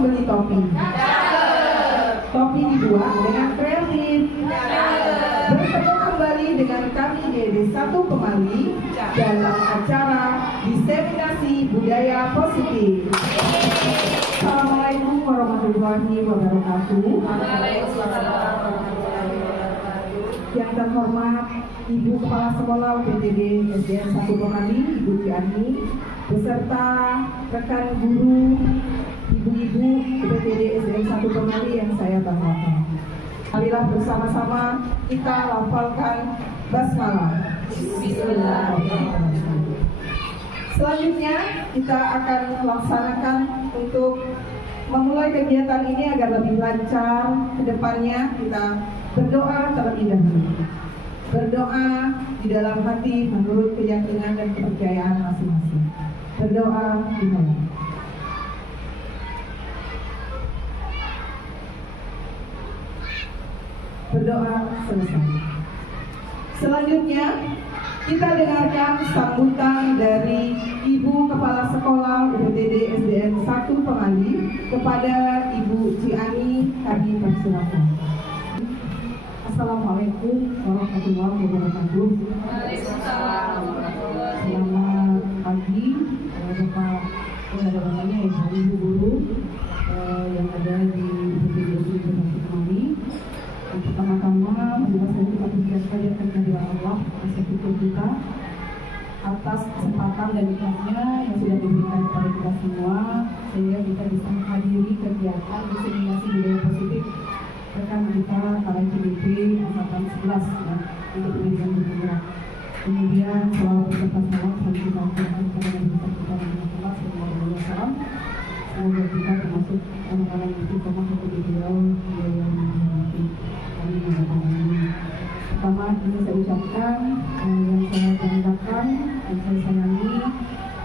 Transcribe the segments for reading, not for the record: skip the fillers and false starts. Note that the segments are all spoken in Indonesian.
membeli topi? Topi dibuat dengan kreatif. Bertemu kembali dengan kami di DD1 Pemali dalam acara Diseminasi Budaya Positif. Assalamualaikum warahmatullahi wabarakatuh. Yang terhormat Ibu Kepala Sekolah UPTD SDN 1 Pemali, Ibu Ciani, beserta rekan guru, ibu-ibu UPTD SDN 1 Pemali yang saya banggakan. Marilah bersama-sama kita lafalkan basmalah. Bismillahirrahmanirrahim. Selanjutnya kita akan laksanakan untuk memulai kegiatan ini agar lebih lancar ke depannya. Kita berdoa terlebih dahulu. Berdoa di dalam hati menurut keyakinan dan kepercayaan masing-masing. Berdoa dimulai. Berdoa selesai. Selanjutnya kita dengarkan sambutan dari Ibu Kepala Sekolah UPTD SDN 1 Pemali kepada Ibu Ciani. Kami persilakan. Assalamualaikum warahmatullahi wabarakatuh. Selamat pagi Bapak pengadaan Ibu guru yang ada di UPTD SDN 1 Pemali. Pertama-tama, saya mengucapkan kehadiran Allah atas kita atas kesempatan dan nikmatnya yang sudah diberikan kepada kita semua, sehingga kita bisa menghadiri kegiatan diseminasi budaya positif rekan kita para CDP angkatan 11 ya, untuk pendidikan bergerak. Kemudian selalu berserta salam sampai kita akan kepada Nabi kita Muhammad SAW. Semoga kita termasuk orang-orang yang istiqomah untuk beliau yang menghormati. Pertama ini saya ucapkan yang saya banggakan dan saya sayangi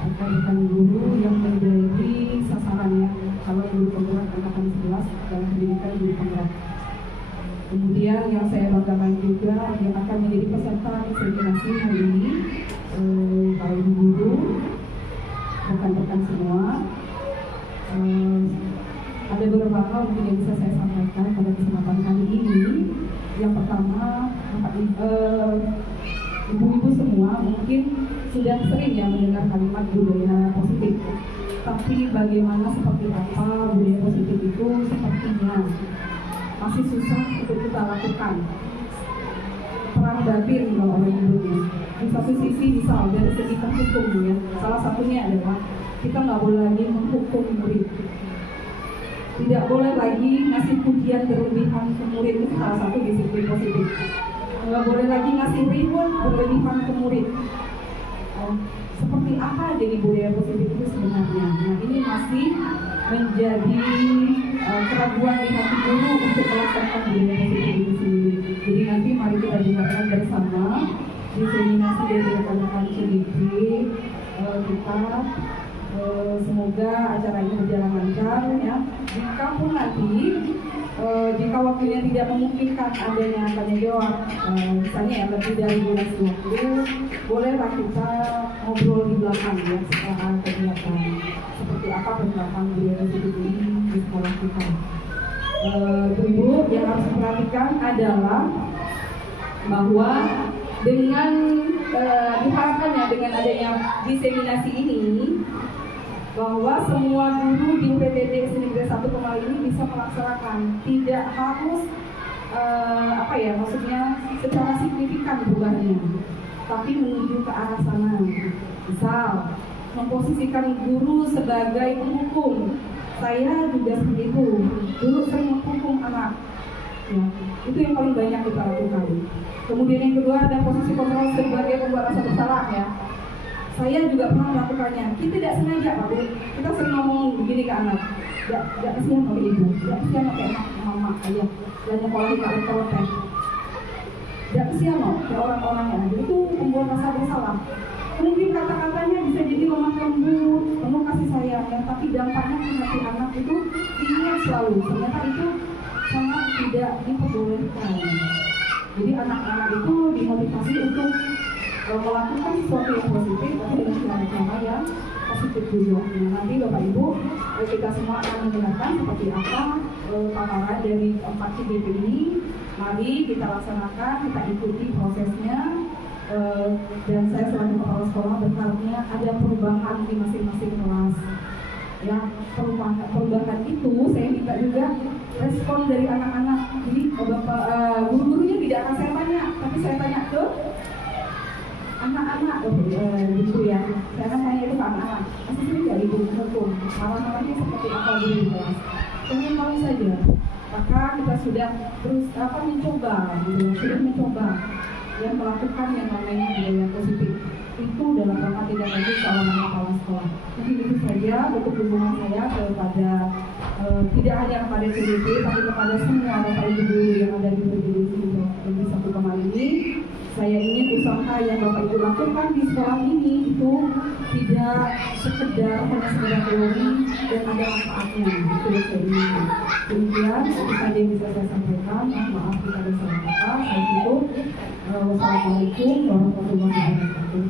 rekan-rekan guru yang menjadi sasarannya kalau guru penggerak angkatan 11 dalam pendidikan guru penggerak. Kemudian yang saya banggakan juga yang akan menjadi peserta diseminasi hari ini para guru, rekan-rekan semua. Ada beberapa hal mungkin yang bisa saya sampaikan pada kesempatan kali ini. Yang pertama, ibu-ibu semua mungkin sudah sering ya mendengar kalimat budaya positif. Tapi bagaimana seperti apa budaya positif itu sepertinya masih susah untuk kita lakukan. Perang batin kalau orang menyebutnya. Di satu sisi misal dari segi hukum ya, salah satunya adalah kita nggak boleh lagi menghukum murid. Tidak boleh lagi ngasih pujian berlebihan ke murid, itu salah satu disiplin positif. Nggak boleh lagi ngasih reward berlebihan ke murid. Seperti apa jadi budaya positif itu sebenarnya? Nah ini masih menjadi keraguan di hati guru untuk melaksanakan budaya positif itu sendiri. Jadi nanti mari kita dengarkan bersama diseminasi dari rekan-rekan CDP kita. Semoga acara ini berjalan lancar ya. Jika pun nanti jika waktunya tidak memungkinkan adanya tanya jawab, misalnya ya lebih dari durasi waktu, bolehlah kita ngobrol di belakang ya setelah kegiatan. Seperti apa penerapan budaya positif ini di sekolah kita. Ibu yang harus diperhatikan adalah bahwa dengan diharapkan ya dengan adanya diseminasi ini bahwa semua guru di UPTD SDN 1 Pemali ini bisa melaksanakan, tidak harus maksudnya secara signifikan berubahnya, tapi menuju ke arah sana. Misal memposisikan guru sebagai penghukum, saya juga seperti itu, dulu sering menghukum anak ya, itu yang paling banyak kita lakukan. Kemudian yang kedua ada posisi kontrol sebagai pembuat rasa bersalah ya. Saya juga pernah melakukannya. Kita tidak sengaja, Pak Bu. Kita sering ngomong begini ke anak. Gak kesian oleh ibu, gak kesian oleh mama, ayah. Dan nyekolah di kalau teh. Gak kesian loh, kayak orang-orang yang ada itu membuat rasa bersalah. Mungkin kata-katanya bisa jadi lemah lembut, penuh kasih sayang, tapi dampaknya ke hati anak itu diingat selalu. Ternyata itu sangat tidak diperbolehkan. Jadi anak-anak itu dimotivasi untuk melakukan sesuatu yang positif tapi dengan cara-cara yang positif juga. Nah, nanti Bapak Ibu kita semua akan mendengarkan seperti apa paparan dari 4 CGP ini. Mari kita laksanakan, kita ikuti prosesnya. Dan saya selaku kepala sekolah berharapnya ada perubahan di masing-masing kelas. Ya, perubahan itu saya minta juga respon dari anak-anak. Jadi guru-gurunya tidak akan saya tanya, tapi saya tanya ke anak-anak gitu ya. Saya akan tanya itu ke anak-anak. Masih sering nggak ibu hukum? Marah-marahnya seperti apa di kelas? Pengen tahu saja. Maka kita sudah terus mencoba, gitu, sudah mencoba yang melakukan yang namanya budaya positif itu dalam rangka tidak lagi soal nama kepala sekolah. Jadi itu saja bentuk dukungan saya kepada tidak hanya kepada CDP tapi kepada semua Bapak Ibu guru yang ada di PDD satu kemarin ini. Saya ingin usaha yang Bapak Ibu lakukan di sekolah ini itu tidak sekedar teori dan ada manfaatnya. Itu yang saya ingin. Demikian itu saja yang bisa saya sampaikan. Maaf jika ada salah kata. Saya tutup. Wassalamualaikum warahmatullahi wabarakatuh.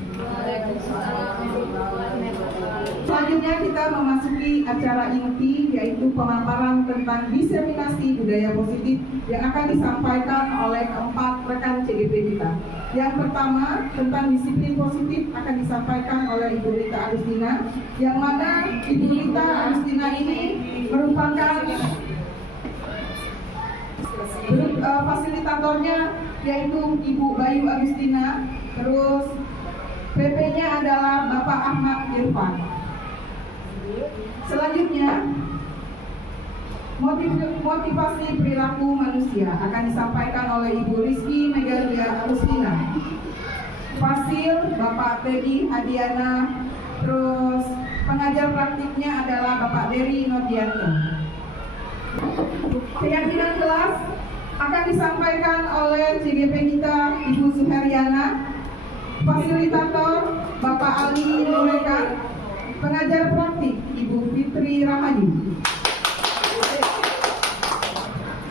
Selanjutnya kita memasuki acara inti yaitu pemaparan tentang diseminasi budaya positif yang akan disampaikan oleh 4 rekan CGP kita. Yang pertama tentang disiplin positif akan disampaikan oleh Ibu Rita Agustina, yang mana Ibu Rita Agustina ini merupakan fasilitatornya yaitu Ibu Bayu Agustina, terus PP-nya adalah Bapak Ahmad Irfan. Selanjutnya motivasi perilaku manusia akan disampaikan oleh Ibu Rizky Megalia Agustina. Fasil Bapak Teddy Adiana, terus pengajar praktiknya adalah Bapak Dery Nodianto. Keyakinan kelas akan disampaikan oleh CGP kita Ibu Suheriana. Fasilitator Bapak Ali Nurekan. Pengajar praktik Ibu Fitri Rahadi.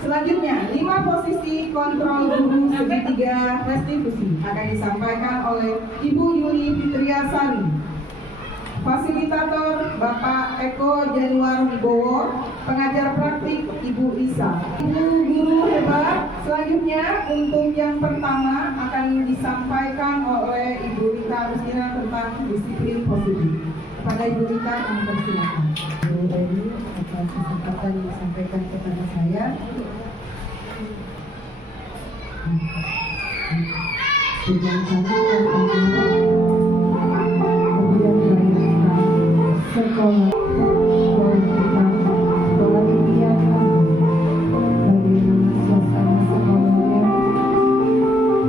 Selanjutnya 5 posisi kontrol guru segitiga restitusi akan disampaikan oleh Ibu Yuli Fitriasari. Fasilitator Bapak Eko Januar Wibowo. Pengajar praktik Ibu Isa. Ibu guru hebat. Selanjutnya untuk yang pertama akan disampaikan oleh Ibu Rita Agustina tentang disiplin positif. Pada Ibu Rita, kami persilakan. Dari atas kesempatan yang disampaikan kepada saya. Tujuan kami yang pertama, kemudian melanjutkan sekolah impian kami, bagaimana suasana sekolahnya,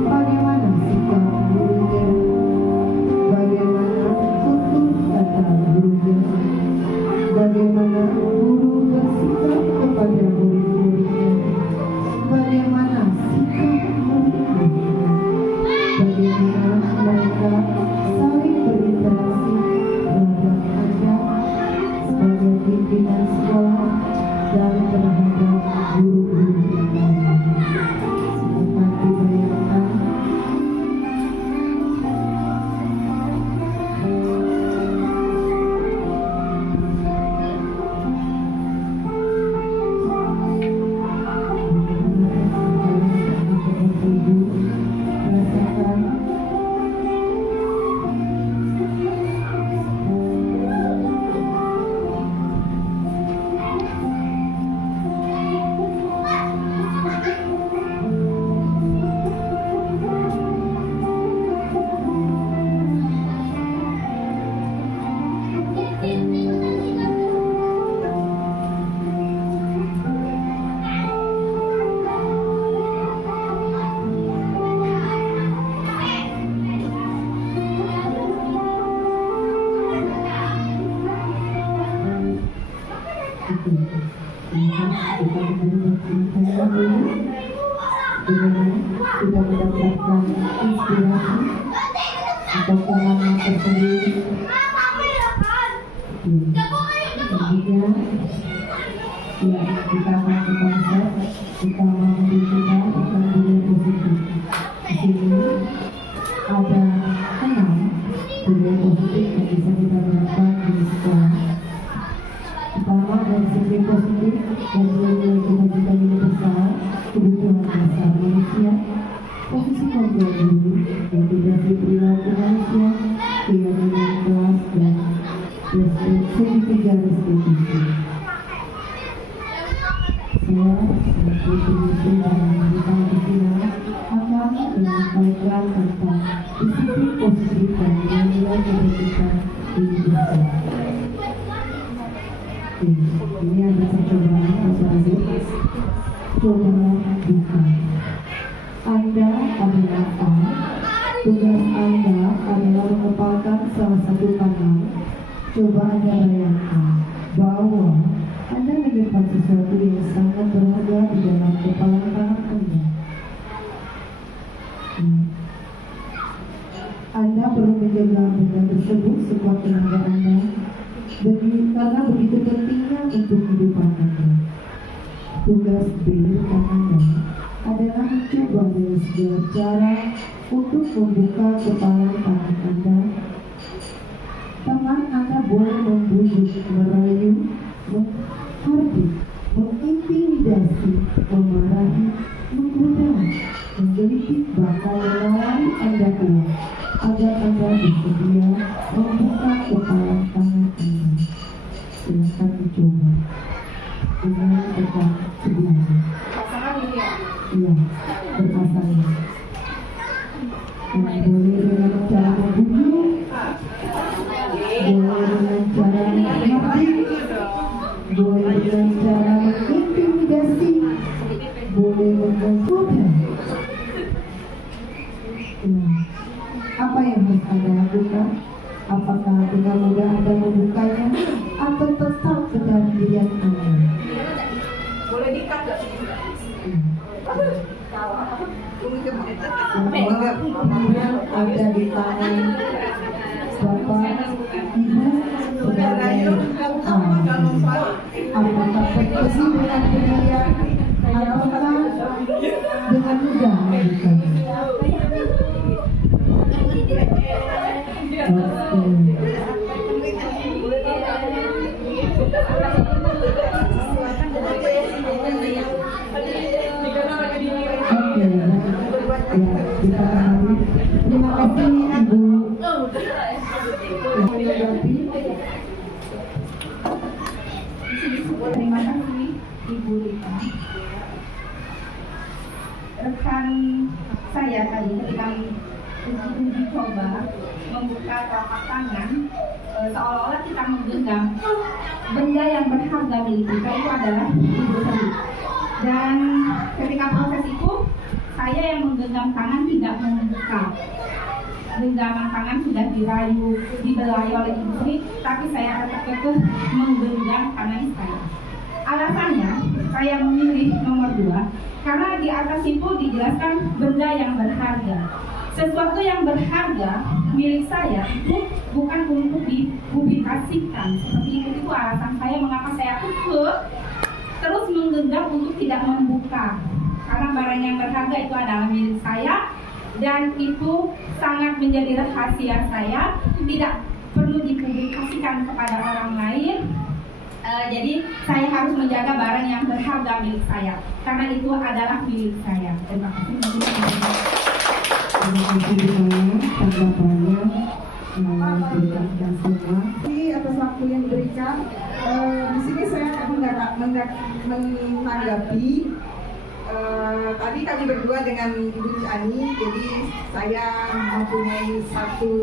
bagaimana sikap gurunya, bagaimana tutur kata gurunya, bagaimana guru bersikap kepada murid-muridnya, bagaimana sikap murid-muridnya, bagaimana mereka saling berinteraksi terhadap Anda sebagai pimpinan sekolah dan terhadap guru-guru yang lain. Seperti dibayangkan, sudah mendapatkan inspirasi atau pengalaman tersendiri. Kemudian ya, kita masuk konsep, kita membutuhkan tentang budaya positif. Di sini ada disiplin positif dan nilai-nilai cita-cita universal kebutuhan dasar manusia, posisi kontrol diri, integrasi perilaku manusia, keyakinan kelas dan segitiga restitusi. Saya sebagai pemimpin dan anggota pimpinan akan menyampaikan tentang disiplin positif dan nilai-nilai cita-cita universal. Ini ada percobaan tersebut. Coba buka. Anda adalah A. Tugas Anda adalah mengepalkan salah satu tangan. Coba Anda bayangkan bahwa Anda menyimpan sesuatu yang sangat berharga di dalam kepala tangan Anda. Anda perlu menjaga benda tersebut sekuat tenaga Anda. Karena begitu pentingnya untuk kehidupan Anda. Tugas B Anda adalah mencoba dengan segala cara untuk membuka kepala tangan Anda. Tangan Anda boleh membujuk, merayu, menghardik, mengintimidasi, memarahi, menggoda, menggelitik, bahkan menawari Anda keluar agar Anda bersedia membuka kepala tangan Anda. Silakan dicoba dengan tekan sebelumnya. Pasangan ini ya. Iya, berpasangan. Boleh dengan cara membunuh, boleh dengan cara menghardik, boleh dengan cara mengintimidasi, boleh menggoda. Apa yang harus Anda lakukan? Apakah dengan mudah Anda membukanya atau tetap kedirian Anda? Boleh dikat nggak? Kemudian ada di tangan Bapak, Ibu, Saudara apakah pasti dengan pendirian ataukah dengan mudah melakukannya? Terima kasih Ibu. Terima kasih Ibu Rita. Rekan saya tadi ketika uji coba membuka telapak tangan, seolah-olah kita menggenggam benda yang berharga milik kita, itu adalah ibu sendiri. Dan ketika proses itu saya yang menggenggam tangan tidak membuka. Genggaman tangan sudah dirayu, dibelai oleh istri, tapi saya tetap kekeh menggenggam tangan saya. Alasannya saya memilih nomor 2 karena di atas itu dijelaskan benda yang berharga. Sesuatu yang berharga milik saya itu bukan untuk dipublikasikan. Seperti itu alasan saya mengapa saya kekeh terus menggenggam untuk tidak membuka. Karena barang yang berharga itu adalah milik saya dan itu sangat menjadi rahasia saya, tidak perlu dipublikasikan kepada orang lain. Jadi saya harus menjaga barang yang berharga milik saya karena itu adalah milik saya. Terima kasih. Atas waktu yang diberikan, di sini saya akan menanggapi. Tadi kami berdua dengan Ibu Ciani, jadi saya mempunyai satu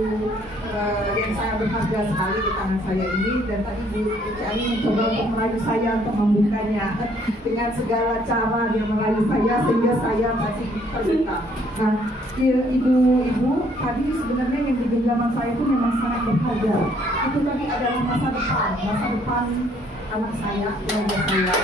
yang sangat berharga sekali di tangan saya ini, dan tadi Ibu Ciani mencoba untuk merayu saya untuk membukanya dengan segala cara dia merayu saya sehingga saya masih terbuka. Nah, ibu tadi sebenarnya yang di genggaman saya itu memang sangat berharga. Itu tadi adalah masa depan anak saya, keluarga saya.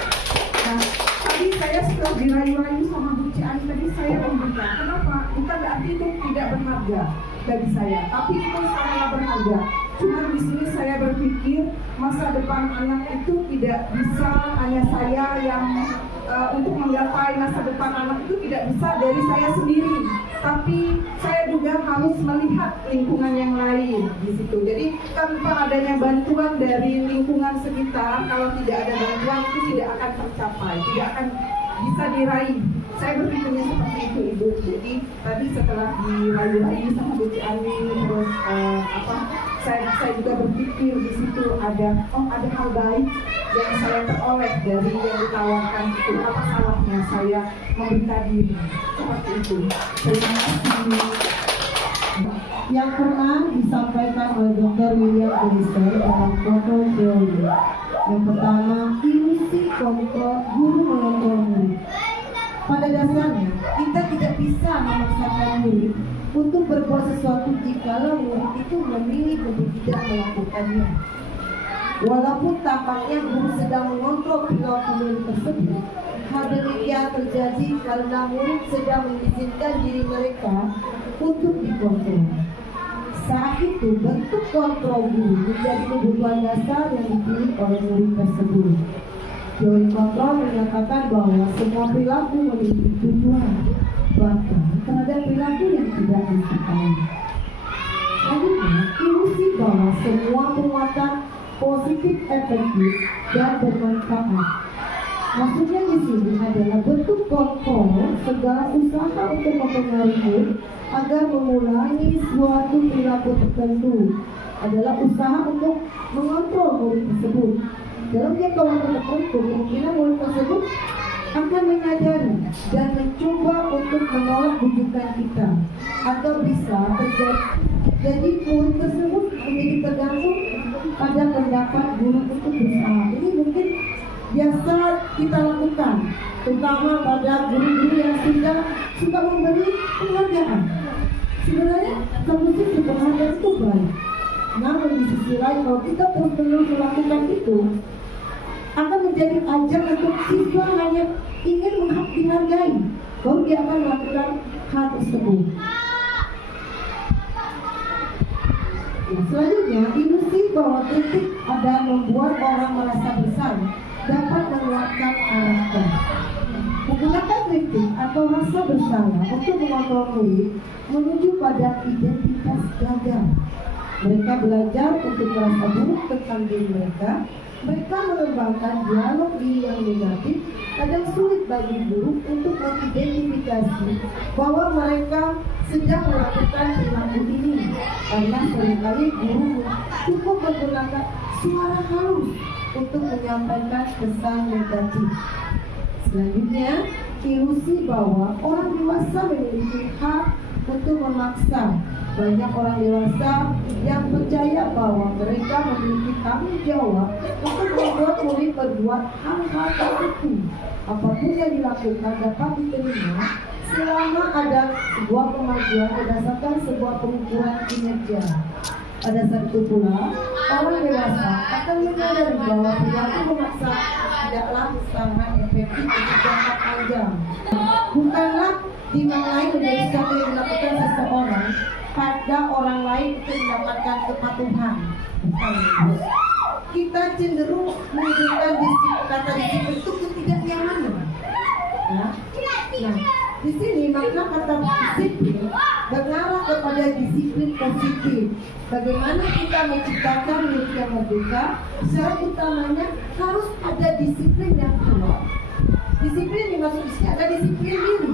Nah, tadi saya setelah dirayu-rayu sama Bu Ciani tadi saya membuka. Kenapa? Bukan berarti itu tidak berharga bagi saya, tapi itu sangat berharga. Cuma di sini saya berpikir masa depan anak itu tidak bisa hanya saya yang untuk menggapai masa depan anak itu tidak bisa dari saya sendiri. tapi saya juga harus melihat lingkungan yang lain di situ. Jadi tanpa adanya bantuan dari lingkungan sekitar, kalau tidak ada bantuan itu tidak akan tercapai, tidak akan bisa diraih. Saya berpikirnya seperti itu, Ibu. Jadi tadi setelah dirayu-rayu sama Bu Ciani, terus saya juga berpikir di situ ada hal baik yang saya peroleh dari yang ditawarkan itu. Apa salahnya saya membuka diri seperti itu? Terima kasih. Yang pernah disampaikan oleh Dr. William Oliver dalam kontrol teori. Yang pertama, ilusi kontrol guru mengontrol murid. Pada dasarnya, kita tidak bisa memaksakan murid untuk berbuat sesuatu jikalau murid itu memilih untuk tidak melakukannya. Walaupun tampaknya guru sedang mengontrol perilaku murid tersebut, hal demikian terjadi karena murid sedang mengizinkan diri mereka untuk dikontrol. Saat itu, bentuk kontrol guru menjadi kebutuhan dasar yang dipilih oleh murid tersebut. Teori kontrol menyatakan bahwa semua perilaku memiliki tujuan, bahkan terhadap perilaku yang tidak disukai. Selanjutnya, ilusi bahwa semua penguatan positif efektif dan bermanfaat. Maksudnya di sini adalah bentuk kontrol segala usaha untuk mempengaruhi agar mengulangi suatu perilaku tertentu adalah usaha untuk mengontrol murid tersebut. Dalam jangka waktu tertentu, kemungkinan murid tersebut akan menyadari dan mencoba untuk menolak bujukan kita, atau bisa terjadi murid tersebut menjadi tergantung pada pendapat guru untuk berusaha. Ini mungkin biasa kita lakukan, terutama pada guru-guru yang suka memberi penghargaan. Sebenarnya satu sisi penghargaan itu baik, namun di sisi lain kalau kita terus-menerus melakukan itu akan menjadi ajang untuk siswa hanya ingin dihargai, baru dia akan melakukan hal tersebut. Selanjutnya, ilusi bahwa kritik ada membuat orang merasa bersalah dapat menguatkan karakter. Menggunakan kritik atau rasa bersalah untuk mengontrol murid menuju pada identitas gagal. Mereka belajar untuk merasa buruk tentang diri mereka. Mereka mengembangkan dialog diri yang negatif. Kadang sulit bagi guru untuk mengidentifikasi bahwa mereka sedang melakukan perilaku ini, karena seringkali guru cukup menggunakan suara halus untuk menyampaikan pesan negatif. Selanjutnya, ilusi bahwa orang dewasa memiliki hak untuk memaksa. Banyak orang dewasa yang percaya bahwa mereka memiliki tanggung jawab untuk membuat murid berbuat hal-hal tertentu. Apapun yang dilakukan dapat diterima selama ada sebuah kemajuan berdasarkan sebuah pengukuran kinerja. Pada saat itu pula, orang dewasa akan menyadari bahwa perilaku memaksa tidaklah sangat efektif untuk jangka panjang. Bukanlah dimaknai menjadi sesuatu yang dilakukan seseorang pada orang lain untuk mendapatkan kepatuhan. Kita cenderung menunjukkan kata disiplin itu ketidaknyamanan. Nah, di sini makna kata disiplin mengarah kepada disiplin positif. Bagaimana kita menciptakan hidup yang merdeka? Syarat utamanya harus ada disiplin yang kuat. Disiplin dimaksud di sini ada disiplin diri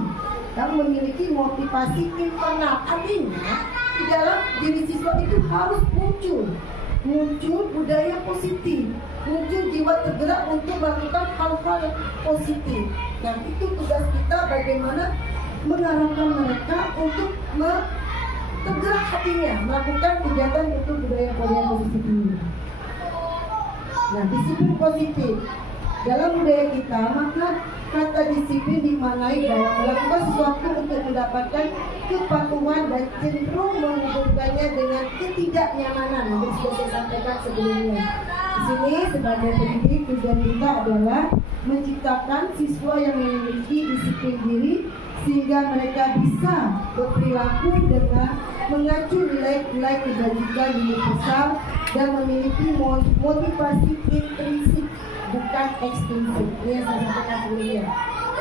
yang memiliki motivasi internal. Artinya di dalam diri siswa itu harus muncul budaya positif, muncul jiwa tergerak untuk melakukan hal-hal yang positif. Nah, itu tugas kita bagaimana mengarahkan mereka untuk tergerak hatinya melakukan kegiatan untuk budaya positif ini. Nah, disiplin positif dalam budaya kita, maka kata disiplin dimaknai dalam melakukan sesuatu untuk mendapatkan kepatuhan dan cenderung menghubungkannya dengan ketidaknyamanan. Yang sudah saya sampaikan sebelumnya. Di sini sebagai pendidik tujuan kita adalah menciptakan siswa yang memiliki disiplin diri sehingga mereka bisa berperilaku dengan mengacu nilai-nilai kebajikan universal dan memiliki motivasi intrinsik bukan ekstrinsik. Ini yang saya sampaikan sebelumnya.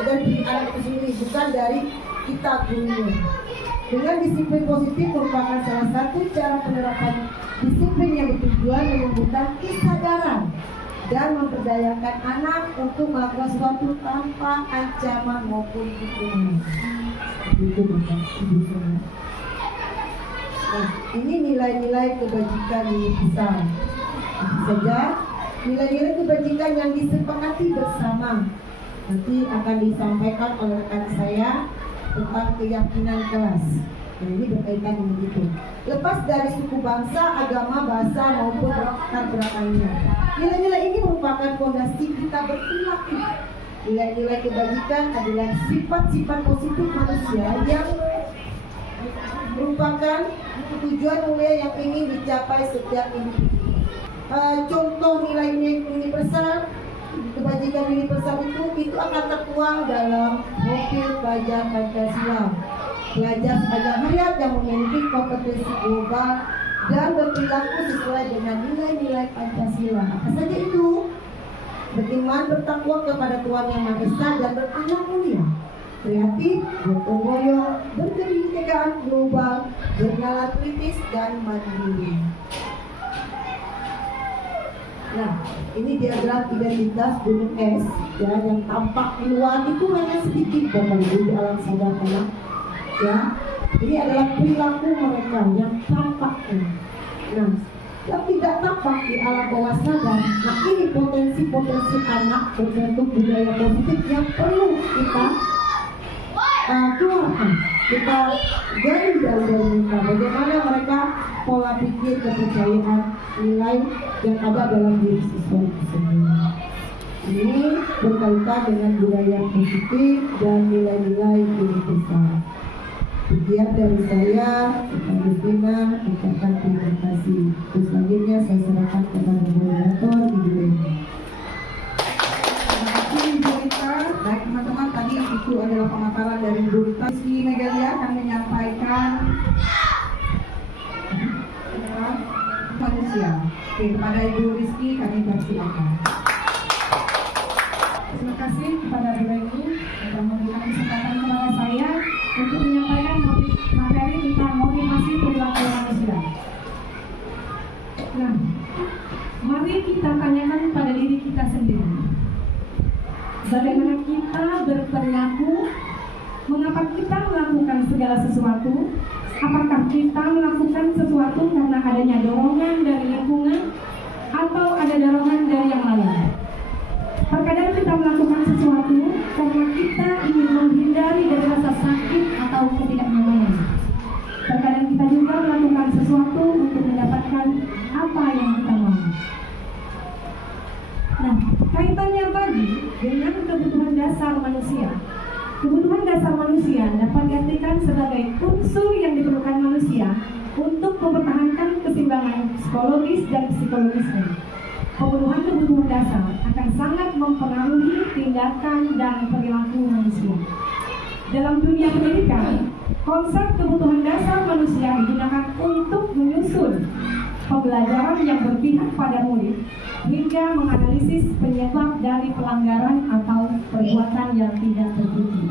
Dan di anak itu sendiri bukan dari kita gurunya. Dengan disiplin positif merupakan salah satu cara penerapan disiplin yang bertujuan menumbuhkan kesadaran dan memperdayakan anak untuk melakukan sesuatu tanpa ancaman maupun hukuman. Itu bukan ibu saya. Nah, ini nilai-nilai kebajikan ini besar. Saja nilai-nilai kebajikan yang disepakati bersama nanti akan disampaikan oleh rekan saya tentang keyakinan kelas. Nah, ini berkaitan dengan itu. Lepas dari suku bangsa, agama, bahasa maupun latar belakangnya, nilai-nilai ini merupakan fondasi kita berperilaku. Nilai-nilai kebajikan adalah sifat-sifat positif manusia yang merupakan tujuan mulia yang ingin dicapai setiap individu. Contoh nilai-nilai universal, kebajikan universal itu akan tertuang dalam profil pelajar Pancasila. Pelajar sepanjang hayat yang memiliki kompetensi global dan berperilaku sesuai dengan nilai-nilai Pancasila. Apa saja itu? Beriman, bertakwa kepada Tuhan Yang Maha Esa dan berakhlak mulia, kreatif, gotong royong, berkebinekaan global, bernalar kritis dan mandiri. Nah, ini diagram identitas gunung es, ya, yang tampak di luar itu hanya sedikit Bapak Ibu di alam sadar anak. Ya, ini adalah perilaku mereka yang tampak. Nah, yang tidak tampak di alam bawah sadar. Nah, ini potensi-potensi anak berbentuk budaya positif yang perlu kita keluarkan. Kita gali dari mereka. Bagaimana mereka pola pikir, kepercayaan, nilai yang ada dalam diri siswa tersebut. Ini berkaitan dengan budaya positif dan nilai-nilai universal. Sekian dari saya, kepada Vina, ucapkan terima kasih. Terus selanjutnya saya serahkan kepada moderator Ibu Leni. Terima kasih Ibu Rita. Baik teman-teman, tadi itu adalah pemaparan dari Ibu Rita. Rizky Megalia akan menyampaikan manusia. Oke, kepada Ibu Rizky kami persilakan. Terima kasih kepada Bu Leni yang memberikan kesempatan kepada saya untuk menyampaikan materi tentang motivasi perilaku manusia. Nah, mari kita tanyakan pada diri kita sendiri. Bagaimana kita berperilaku? Mengapa kita melakukan segala sesuatu? Apakah kita melakukan sesuatu karena adanya dorongan dari lingkungan atau ada dorongan dari yang lain? Terkadang kita melakukan sesuatu karena kita ingin menghindari dari rasa sakit atau ketidaknyamanan. Terkadang kita juga melakukan sesuatu untuk mendapatkan apa yang kita mau. Nah, kaitannya tadi dengan kebutuhan dasar manusia. Kebutuhan dasar manusia dapat diartikan sebagai unsur yang diperlukan manusia untuk mempertahankan keseimbangan psikologis dan psikologisnya. Pemenuhan kebutuhan dasar akan sangat mempengaruhi tindakan dan perilaku manusia. Dalam dunia pendidikan, konsep kebutuhan dasar manusia digunakan untuk menyusun pembelajaran yang berpihak pada murid hingga menganalisis penyebab dari pelanggaran atau perbuatan yang tidak terpuji.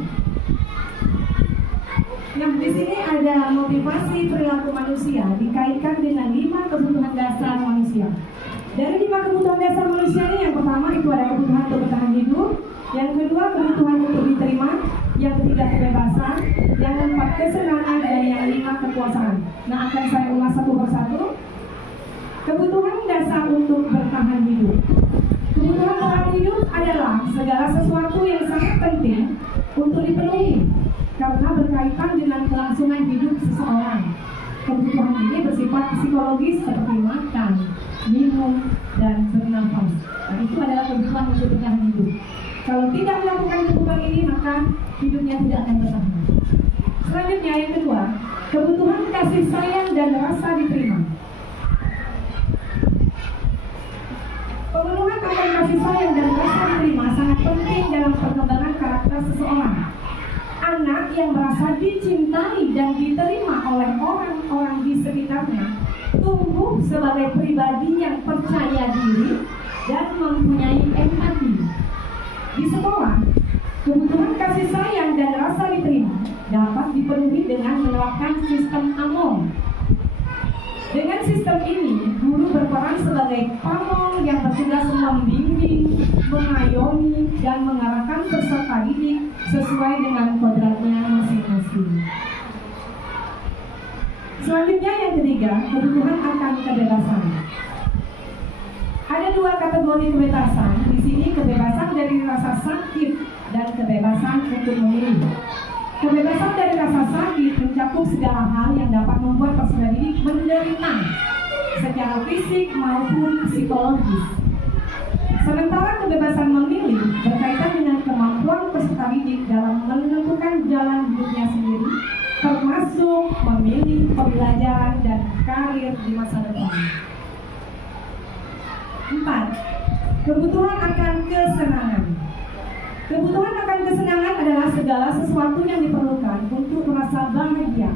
Nah, di sini ada motivasi perilaku manusia dikaitkan dengan 5 kebutuhan dasar manusia. Dari 5 kebutuhan dasar manusia ini, yang pertama itu ada kebutuhan untuk bertahan hidup, yang kedua kebutuhan untuk diterima, yang ketiga kebebasan, yang keempat kesenangan, dan yang 5 kekuasaan. Nah, akan saya ulas satu persatu. Kebutuhan dasar untuk bertahan hidup. Kebutuhan bertahan hidup adalah segala sesuatu yang sangat penting untuk dipenuhi karena berkaitan dengan kelangsungan hidup seseorang. Kebutuhan ini bersifat psikologis seperti makan, minum, dan bernafas. Nah, itu adalah kebutuhan untuk bertahan hidup. Kalau tidak melakukan kebutuhan ini, maka hidupnya tidak akan bertahan. Selanjutnya yang kedua, kebutuhan kasih sayang dan rasa diterima. Pemenuhan akan kasih sayang dan rasa diterima sangat penting dalam perkembangan karakter seseorang. Anak yang merasa dicintai dan diterima oleh orang-orang di sekitarnya tumbuh sebagai pribadi yang percaya diri dan mempunyai empati. Di sekolah, Kebutuhan kasih sayang dan rasa diterima dapat dipenuhi dengan menerapkan sistem AMOM. Dengan sistem ini, guru berperan sebagai pamong yang bertugas membimbing, mengayomi, dan mengarahkan peserta didik sesuai dengan kodratnya masing-masing. Selanjutnya yang ketiga, kebutuhan akan kebebasan. Ada dua kategori kebebasan. Di sini kebebasan dari rasa sakit dan kebebasan untuk memilih. Kebebasan dari rasa sakit mencakup segala hal yang dapat membuat peserta didik menderita secara fisik maupun psikologis. Sementara kebebasan memilih berkaitan dengan kemampuan peserta didik dalam menentukan jalan hidupnya sendiri, termasuk memilih pembelajaran dan karir di masa depan. 4. Kebutuhan akan kesenangan. Kebutuhan akan kesenangan adalah segala sesuatu yang diperlukan untuk merasa bahagia.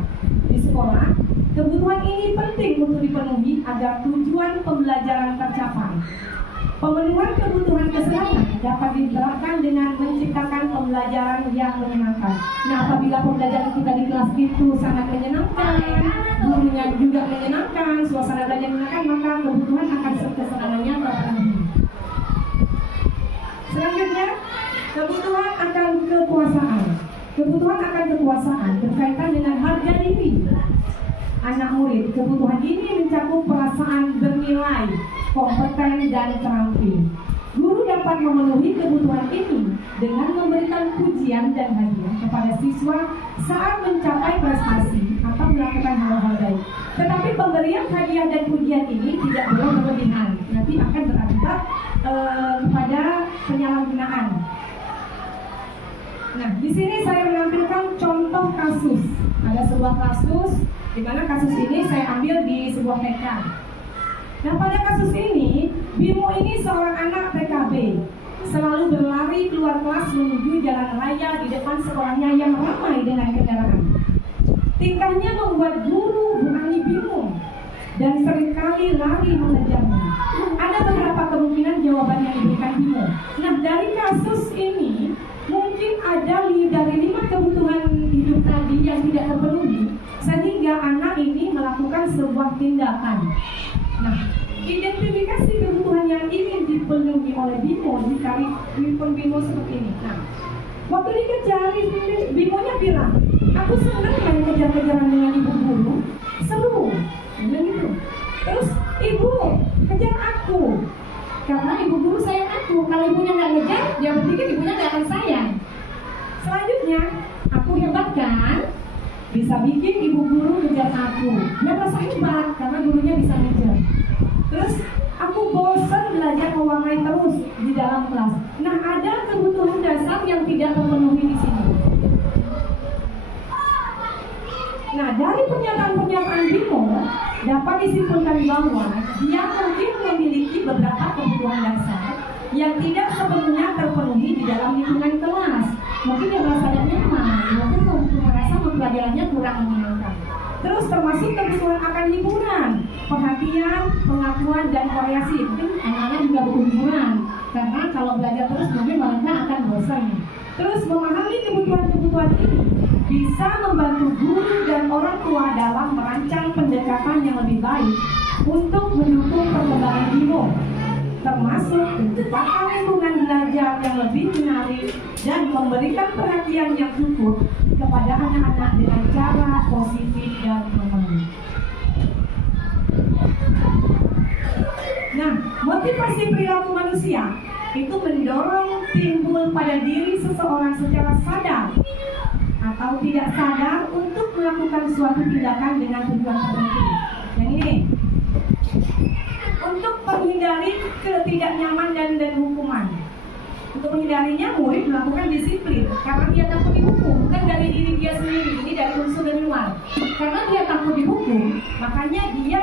Di sekolah, kebutuhan ini penting untuk dipenuhi agar tujuan pembelajaran tercapai. Pemenuhan kebutuhan kesenangan dapat diterapkan dengan menciptakan pembelajaran yang menyenangkan. Nah, apabila pembelajaran kita di kelas itu sangat menyenangkan, gurunya juga menyenangkan, suasana belajar menyenangkan, maka kebutuhan akan kesenangannya terpenuhi. Selanjutnya, kebutuhan akan kekuasaan. Kebutuhan akan kekuasaan berkaitan dengan harga diri anak murid. Kebutuhan ini mencakup perasaan bernilai, kompeten, dan terampil. Guru dapat memenuhi kebutuhan ini dengan memberikan pujian dan hadiah kepada siswa saat mencapai prestasi atau melakukan hal-hal baik. Tetapi pemberian hadiah dan pujian ini tidak boleh berlebihan, nanti akan berakibat kepada penyalahgunaan. Nah, di sini saya menampilkan contoh kasus. Ada sebuah kasus di mana kasus ini saya ambil di sebuah TK. Nah, pada kasus ini, Bimo ini seorang anak PKB, selalu berlari keluar kelas menuju jalan raya di depan sekolahnya yang ramai dengan kendaraan. Tingkahnya membuat guru berani bingung dan seringkali lari mengejarnya. Ada beberapa kemungkinan jawaban yang diberikan Bimo. Nah, dari kasus ini mungkin ada dari 5 kebutuhan hidup tadi yang tidak terpenuhi, sehingga anak ini melakukan sebuah tindakan. Nah, identifikasi kebutuhan yang ingin dipenuhi oleh Bimo jika Bimo seperti ini. Nah, waktu dikejar, Bimonya bilang, aku senang main kejar-kejaran dengan ibu guru, seru, bilang gitu. Terus ibu kejar aku, karena ibu guru sayang aku. Kalau ibunya nggak ngejar, dia berpikir ibunya nggak akan sayang. Selanjutnya, aku hebat kan, bisa bikin ibu guru ngejar aku. Dia merasa hebat karena gurunya bisa ngejar. Terus aku bosan belajar mewarnai terus di dalam kelas. Nah, ada kebutuhan dasar yang tidak terpenuhi di sini. Nah, dari pernyataan-pernyataan Bimo dapat disimpulkan bahwa dia mungkin memiliki beberapa kebutuhan dasar yang tidak sepenuhnya terpenuhi di dalam lingkungan kelas. Mungkin dia merasa tidak nyaman, mungkin merasa pembelajarannya kurang menyenangkan. Terus termasuk kebutuhan akan hiburan, perhatian, pengakuan, dan variasi. Mungkin anak-anak juga butuh hiburan, karena kalau belajar terus mungkin mereka akan bosan. Terus memahami kebutuhan-kebutuhan ini bisa membantu guru dan orang tua dalam merancang pendekatan yang lebih baik untuk mendukung perkembangan Bimo, termasuk menciptakan lingkungan belajar yang lebih menarik dan memberikan perhatian yang cukup kepada anak-anak dengan cara positif dan memahami. Nah, motivasi perilaku manusia itu mendorong timbul pada diri seseorang secara sadar atau tidak sadar untuk melakukan suatu tindakan dengan tujuan tertentu. Yang ini, untuk menghindari ketidaknyaman dan hukuman. Untuk menghindarinya, murid melakukan disiplin karena dia takut dihukum, bukan dari diri dia sendiri, ini dari unsur dari luar. Karena dia takut dihukum, makanya dia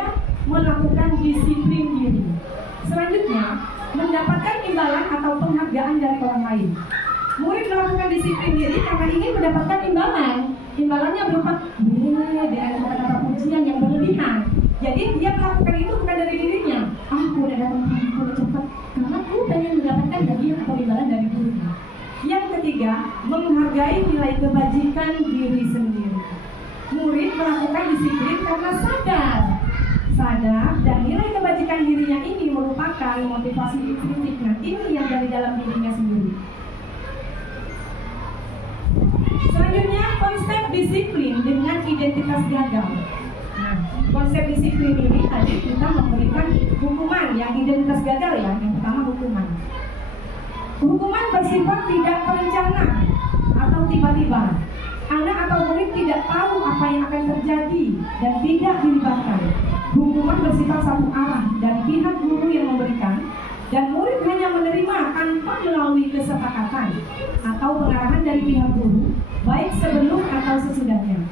melakukan disiplin diri. Selanjutnya, mendapatkan imbalan atau penghargaan dari orang lain. Murid melakukan disiplin diri karena ingin mendapatkan imbalan. Imbalannya berupa dengan kata-kata pujian yang berlebihan. Jadi dia melakukan itu bukan dari dirinya. Aku udah datang, aku udah cepat, karena aku pengen mendapatkan hadiah atau imbalan dari gurunya. Yang ketiga, menghargai nilai kebajikan diri sendiri. Murid melakukan disiplin karena sadar dan nilai kebajikan dirinya ini merupakan motivasi intrinsik. Nah, ini yang dari dalam dirinya sendiri. Selanjutnya, konsep disiplin dengan identitas gagal. Nah, konsep disiplin ini tadi kita memberikan hukuman yang identitas gagal ya. Yang pertama hukuman. Hukuman bersifat tidak terencana atau tiba-tiba. Anak atau murid tidak tahu apa yang akan terjadi dan tidak dilibatkan. Hukuman bersifat satu arah dari pihak guru yang memberikan, dan murid hanya menerima tanpa melalui kesepakatan atau pengarahan dari pihak guru, baik sebelum atau sesudahnya.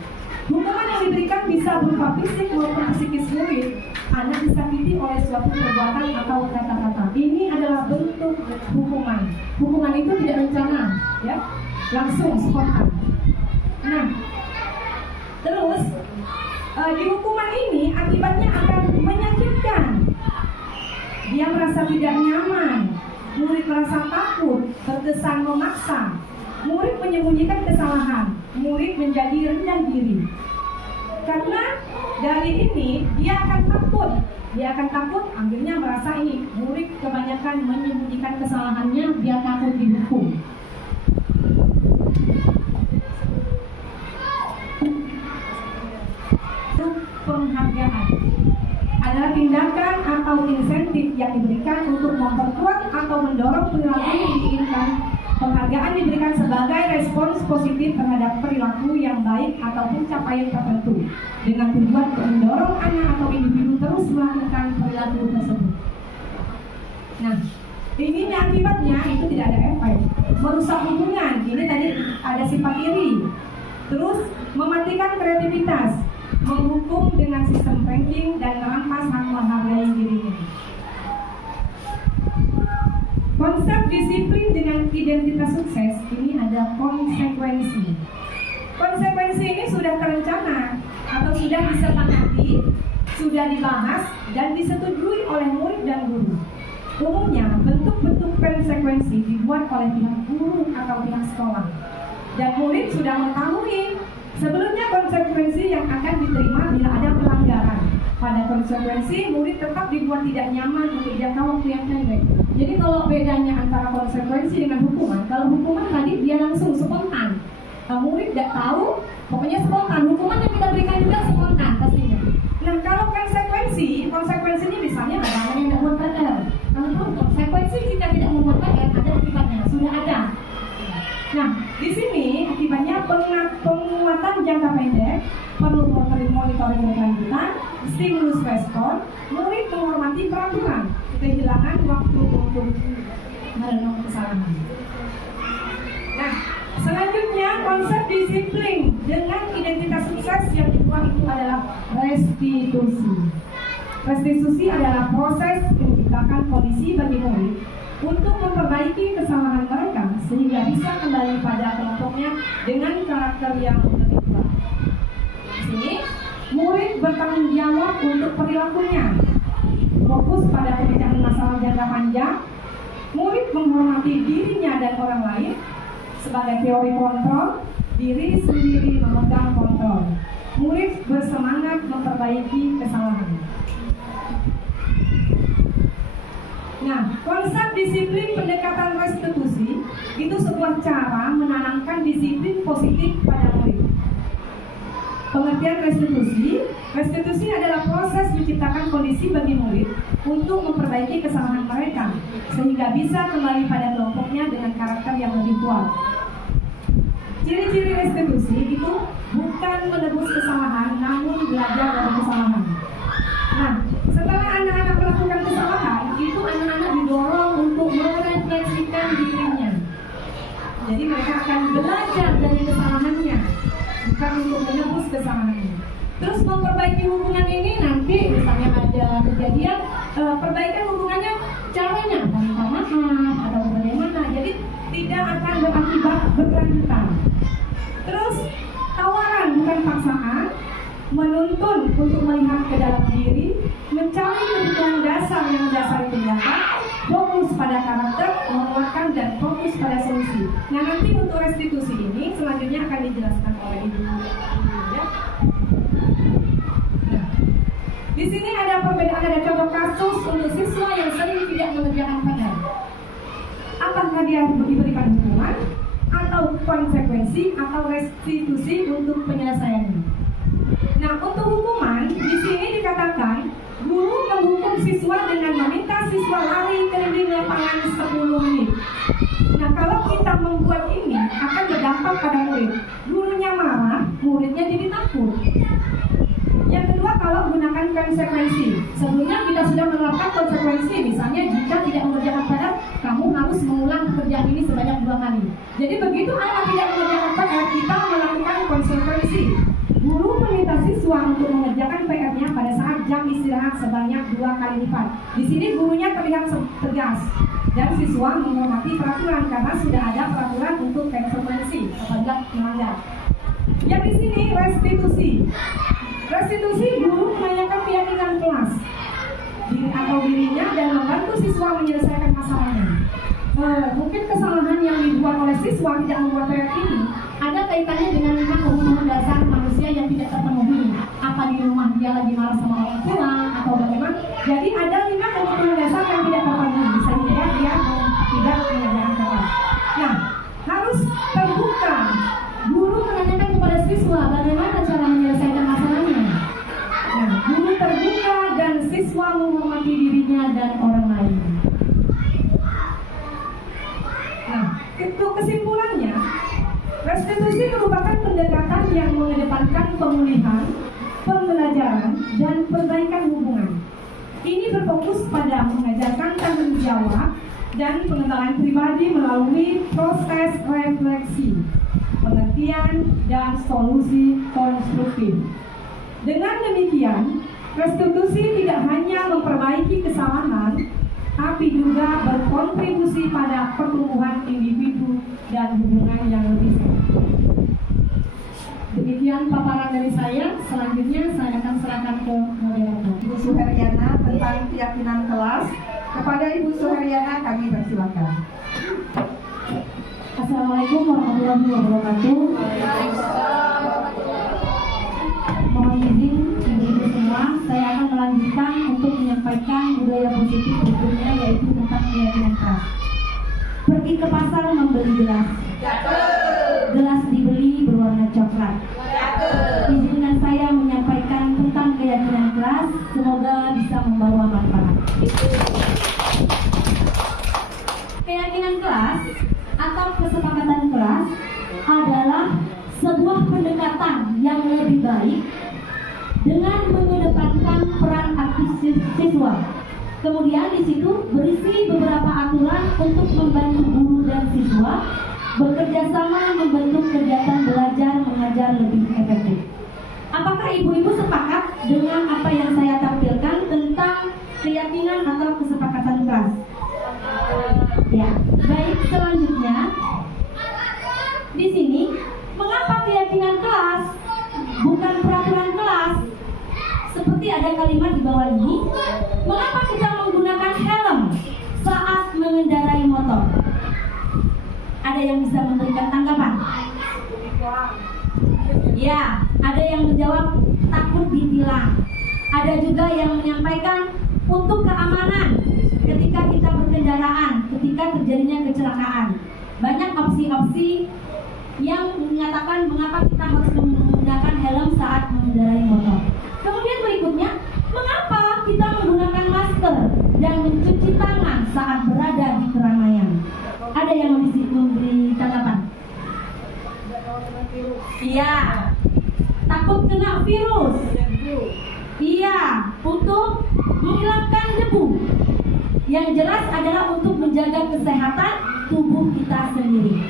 Hukuman yang diberikan bisa berupa fisik maupun psikis murid. Anak disakiti oleh suatu perbuatan atau kata-kata. Ini adalah bentuk hukuman. Hukuman itu tidak rencana, ya, langsung spontan. Nah, terus di hukuman ini akibatnya akan menyakitkan. Dia merasa tidak nyaman, murid merasa takut, terkesan memaksa, murid menyembunyikan kesalahan, murid menjadi rendah diri. Karena dari ini dia akan takut, akhirnya merasa ini murid kebanyakan menyembunyikan kesalahannya, dia takut dihukum. Penghargaan adalah tindakan atau insentif yang diberikan untuk memperkuat atau mendorong perilaku yang diinginkan. Penghargaan diberikan sebagai respons positif terhadap perilaku yang baik atau pencapaian tertentu dengan tujuan untuk mendorong anak atau individu terus melakukan perilaku tersebut. Nah, ini akibatnya itu tidak ada efek, merusak hubungan. Ini tadi ada sifat iri, terus mematikan kreativitas, menghukum dengan sistem ranking, dan merampas hak menghargai dirinya. Konsep disiplin dengan identitas sukses ini ada konsekuensi. Konsekuensi ini sudah terencana atau sudah disepakati, sudah dibahas dan disetujui oleh murid dan guru. Umumnya bentuk-bentuk konsekuensi dibuat oleh pihak guru atau pihak sekolah, dan murid sudah mengetahui sebelumnya konsekuensi yang akan diterima bila ada pelanggaran. Pada konsekuensi, murid tetap dibuat tidak nyaman untuk jangka waktu yang pendek. Jadi kalau bedanya antara konsekuensi dengan hukuman, kalau hukuman tadi dia langsung spontan, murid tidak tahu, pokoknya spontan. Hukuman yang kita berikan juga spontan pastinya. Nah, kalau konsekuensinya misalnya ada yang tidak membuat PR. Kalau konsekuensi jika tidak membuat PR ada akibatnya, sudah ada. Nah, di sini akibatnya penguatan jangka pendek, perlu monitoring berkelanjutan, stimulus respon, murid menghormati peraturan, kehilangan waktu untuk merenung kesalahan. Nah, selanjutnya konsep disiplin dengan identitas sukses yang kedua itu adalah restitusi. Restitusi adalah proses menciptakan kondisi bagi murid untuk memperbaiki kesalahan mereka sehingga bisa kembali pada kelompoknya dengan karakter yang lebih kuat. Di sini, murid bertanggung jawab untuk perilakunya, fokus pada pemecahan masalah jangka panjang. Murid menghormati dirinya dan orang lain sebagai teori kontrol, diri sendiri memegang kontrol. Murid bersemangat memperbaiki kesalahan. Nah, konsep disiplin pendekatan restitusi itu sebuah cara menanamkan disiplin positif pada murid. Pengertian restitusi adalah proses menciptakan kondisi bagi murid untuk memperbaiki kesalahan mereka sehingga bisa kembali pada kelompoknya dengan karakter yang lebih kuat. Ciri-ciri restitusi itu bukan menebus kesalahan, namun belajar dari kesalahan. Nah, setelah anak-anak melakukan kesalahan, itu anak-anak didorong untuk merefleksikan dirinya. Jadi mereka akan belajar dari kesalahannya, bukan untuk menebus kesalahannya. Terus memperbaiki hubungan ini nanti misalnya ada kejadian, perbaikan hubungannya caranya minta maaf atau bagaimana. Jadi tidak akan berakibat berkelanjutan. Terus tawaran bukan paksaan, menuntun untuk melihat ke dalam diri, mencari kebutuhan dasar yang mendasari tindakan, fokus pada karakter, menguatkan dan fokus pada solusi. Nah, nanti untuk restitusi ini selanjutnya akan dijelaskan oleh Ibu ya. Nah, di sini ada perbedaan, ada contoh kasus untuk siswa yang sering tidak mengerjakan PR. Apakah dia diberikan hukuman atau konsekuensi atau restitusi untuk penyelesaiannya? Nah, untuk hukuman di sini dikatakan guru menghukum siswa dengan meminta siswa lari keliling lapangan 10 menit. Nah, kalau kita membuat ini akan berdampak pada murid. Gurunya marah, muridnya jadi takut. Yang kedua, kalau gunakan konsekuensi. Sebelumnya kita sudah menerapkan konsekuensi. Misalnya jika tidak mengerjakan PR, kamu harus mengulang pekerjaan ini sebanyak 2 kali. Jadi begitu anak tidak mengerjakan PR, kita melakukan konsekuensi. Guru meminta siswa untuk mengerjakan PR-nya pada saat jam istirahat sebanyak 2 kali lipat. Di sini gurunya terlihat tegas dan siswa menghormati peraturan karena sudah ada peraturan untuk konsekuensi apabila melanggar. Yang di sini restitusi. Restitusi guru menanyakan keyakinan kelas atau dirinya dan membantu siswa menyelesaikan masalahnya. Mungkin kesalahan yang dibuat oleh siswa tidak membuat PR ini ada kaitannya dengan 5 kebutuhan dasar manusia yang tidak terpenuhi. Apa di rumah dia lagi marah sama orang tua atau bagaimana? Jadi ada 5 kebutuhan dasar yang tidak terpenuhi sehingga dia tidak mengerjakan PR. Nah, harus terbuka. Guru menanyakan kepada siswa bagaimana cara menyelesaikan masalahnya. Nah, guru terbuka dan siswa menghormati dirinya dan orang lain. Nah, itu kesimpulannya, restitusi merupakan pendekatan yang mengedepankan pemulihan, pembelajaran, dan perbaikan hubungan. Ini berfokus pada mengajarkan tanggung jawab dan pengenalan pribadi melalui proses refleksi, pengertian, dan solusi konstruktif. Dengan demikian, restitusi tidak hanya memperbaiki kesalahan, tapi juga berkontribusi pada pertumbuhan individu dan hubungan yang lebih sehat. Demikian paparan dari saya. Selanjutnya saya akan serahkan ke moderator. Ibu Suheryana tentang keyakinan kelas. Kepada Ibu Suheryana kami persilakan. Assalamualaikum warahmatullahi wabarakatuh. Mohon izin ibu-ibu semua, saya akan melanjutkan untuk menyampaikan budaya positif berikutnya, yaitu tentang keyakinan kelas. Pergi ke pasar membeli gelas. Gelas dibeli berwarna coklat. Izinkan saya menyampaikan tentang keyakinan kelas, semoga bisa membawa manfaat. Keyakinan kelas atau kesepakatan kelas adalah sebuah pendekatan yang lebih baik dengan mengedepankan peran aktif siswa. Kemudian di situ berisi beberapa aturan untuk membantu guru dan siswa bekerja sama membentuk kegiatan belajar mengajar lebih efektif. Apakah ibu-ibu sepakat dengan apa yang saya tampilkan tentang keyakinan atau kesepakatan kelas? Ya, baik, selanjutnya di sini mengapa keyakinan kelas bukan peraturan kelas? Seperti ada kalimat di bawah ini, mengapa kita menggunakan helm saat mengendarai motor? Ada yang bisa memberikan tanggapan? Ya, ada yang menjawab takut ditilang. Ada juga yang menyampaikan untuk keamanan ketika kita berkendaraan, ketika terjadinya kecelakaan. Banyak opsi-opsi yang menyatakan mengapa kita harus menggunakan helm saat mengendarai motor. Kemudian berikutnya, mengapa kita menggunakan masker dan mencuci tangan saat berada di keramaian? Ada yang memberi tanggapan? Iya, takut kena virus. Iya, untuk menghilangkan debu. Yang jelas adalah untuk menjaga kesehatan tubuh kita sendiri.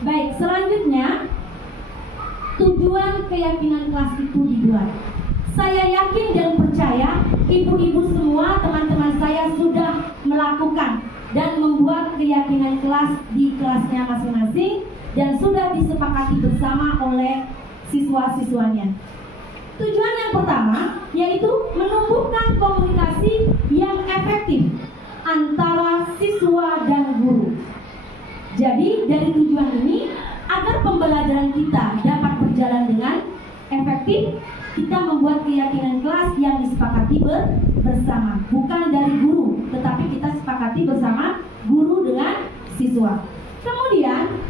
Baik, selanjutnya tujuan keyakinan kelas itu dibuat. Saya yakin dan percaya ibu-ibu semua, teman-teman saya sudah melakukan dan membuat keyakinan kelas di kelasnya masing-masing dan sudah disepakati bersama oleh siswa-siswanya. Tujuan yang pertama yaitu menumbuhkan komunikasi yang efektif antara siswa dan guru. Jadi dari tujuan ini, agar pembelajaran kita dapat berjalan dengan efektif, kita membuat keyakinan kelas yang disepakati bersama. Bukan dari guru, tetapi kita sepakati bersama guru dengan siswa. Kemudian,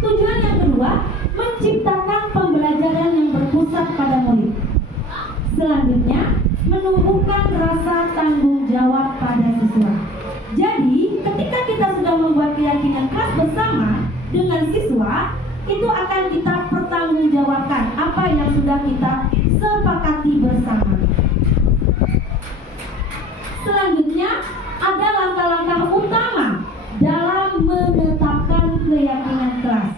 tujuan yang kedua, menciptakan pembelajaran yang berpusat pada murid. Selanjutnya, menumbuhkan rasa tanggung jawab pada siswa. Jadi, ketika kita sudah membuat keyakinan kelas bersama dengan siswa, itu akan kita pertanggungjawabkan apa yang sudah kita sepakati bersama. Selanjutnya, ada langkah-langkah utama dalam menetapkan keyakinan kelas.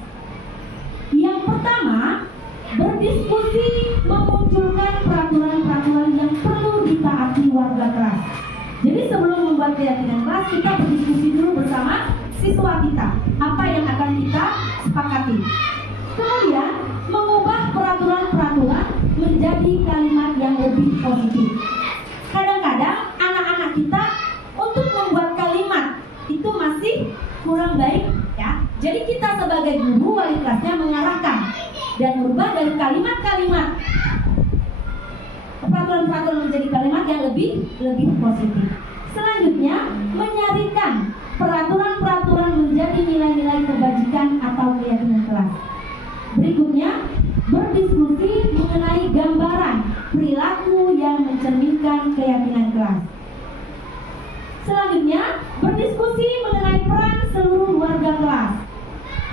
Yang pertama, berdiskusi memunculkan peraturan-peraturan yang perlu ditaati warga kelas. Jadi sebelum membuat keyakinan kelas, kita berdiskusi dulu bersama siswa kita, apa yang akan kita sepakati. Kemudian, mengubah peraturan-peraturan menjadi kalimat yang lebih positif. Kadang-kadang anak-anak kita untuk membuat kalimat itu masih kurang baik, ya. Jadi kita sebagai guru, wali kelasnya mengarahkan dan merubah dari kalimat-kalimat peraturan-peraturan menjadi kalimat yang lebih positif. Selanjutnya, menyarikan peraturan-peraturan menjadi nilai-nilai kebajikan atau keyakinan kelas. Berikutnya, berdiskusi mengenai gambaran perilaku yang mencerminkan keyakinan kelas. Selanjutnya, berdiskusi mengenai peran seluruh warga kelas.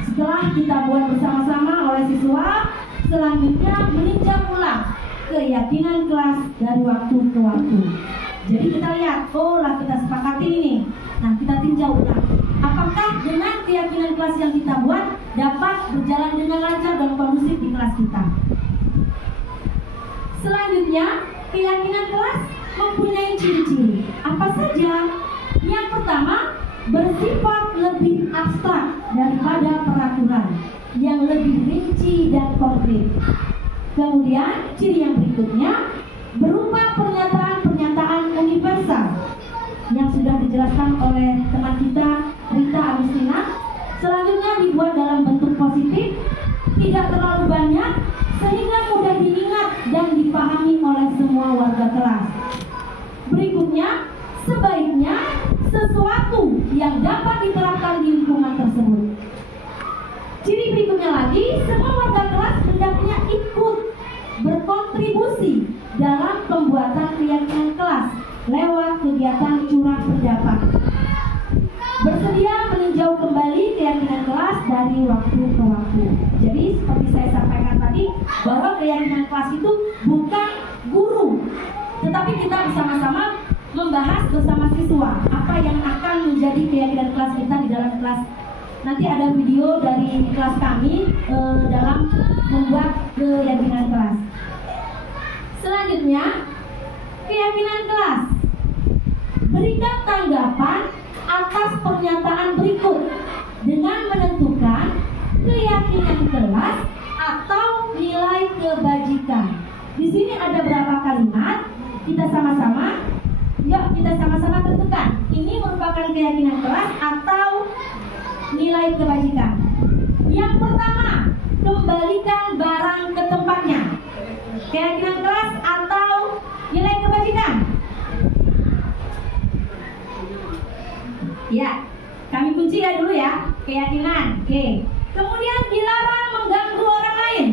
Setelah kita buat bersama-sama oleh siswa, selanjutnya meninjau ulang keyakinan kelas dari waktu ke waktu. Jadi kita lihat, oh lah kita sepakati ini. Nah, kita tinjau ulang. Apakah dengan keyakinan kelas yang kita buat dapat berjalan dengan lancar dan kondusif di kelas kita? Selanjutnya, keyakinan kelas mempunyai ciri-ciri. Apa saja? Yang pertama, bersifat lebih abstrak daripada peraturan, yang lebih rinci dan konkret. Kemudian, ciri yang berikutnya berupa pernyataan-pernyataan universal yang sudah dijelaskan oleh teman kita Rita Agustina. Selanjutnya dibuat dalam bentuk positif, tidak terlalu banyak, sehingga mudah diingat dan dipahami oleh semua warga kelas. Berikutnya, sebaiknya sesuatu yang dapat diterapkan di lingkungan tersebut. Ciri berikutnya lagi, semua warga kelas hendaknya ikut berkontribusi dalam pembuatan keyakinan kelas lewat kegiatan curah pendapat. Bersedia meninjau kembali keyakinan kelas dari waktu ke waktu. Jadi seperti saya sampaikan tadi, bahwa keyakinan kelas itu bukan guru, tetapi kita bersama-sama membahas bersama siswa apa yang akan menjadi keyakinan kelas kita di dalam kelas. Nanti ada video dari kelas kami dalam membuat keyakinan kelas. Selanjutnya, keyakinan kelas. Berikan tanggapan atas pernyataan berikut dengan menentukan keyakinan kelas atau nilai kebajikan. Di sini ada berapa kalimat? Kita sama-sama tentukan. Ini merupakan keyakinan kelas atau nilai kebajikan. Yang pertama, kembalikan barang ke tempatnya. Keyakinan kelas atau nilai kebajikan? Ya, kami kunci ya dulu ya. Keyakinan. Oke. Kemudian dilarang mengganggu orang lain.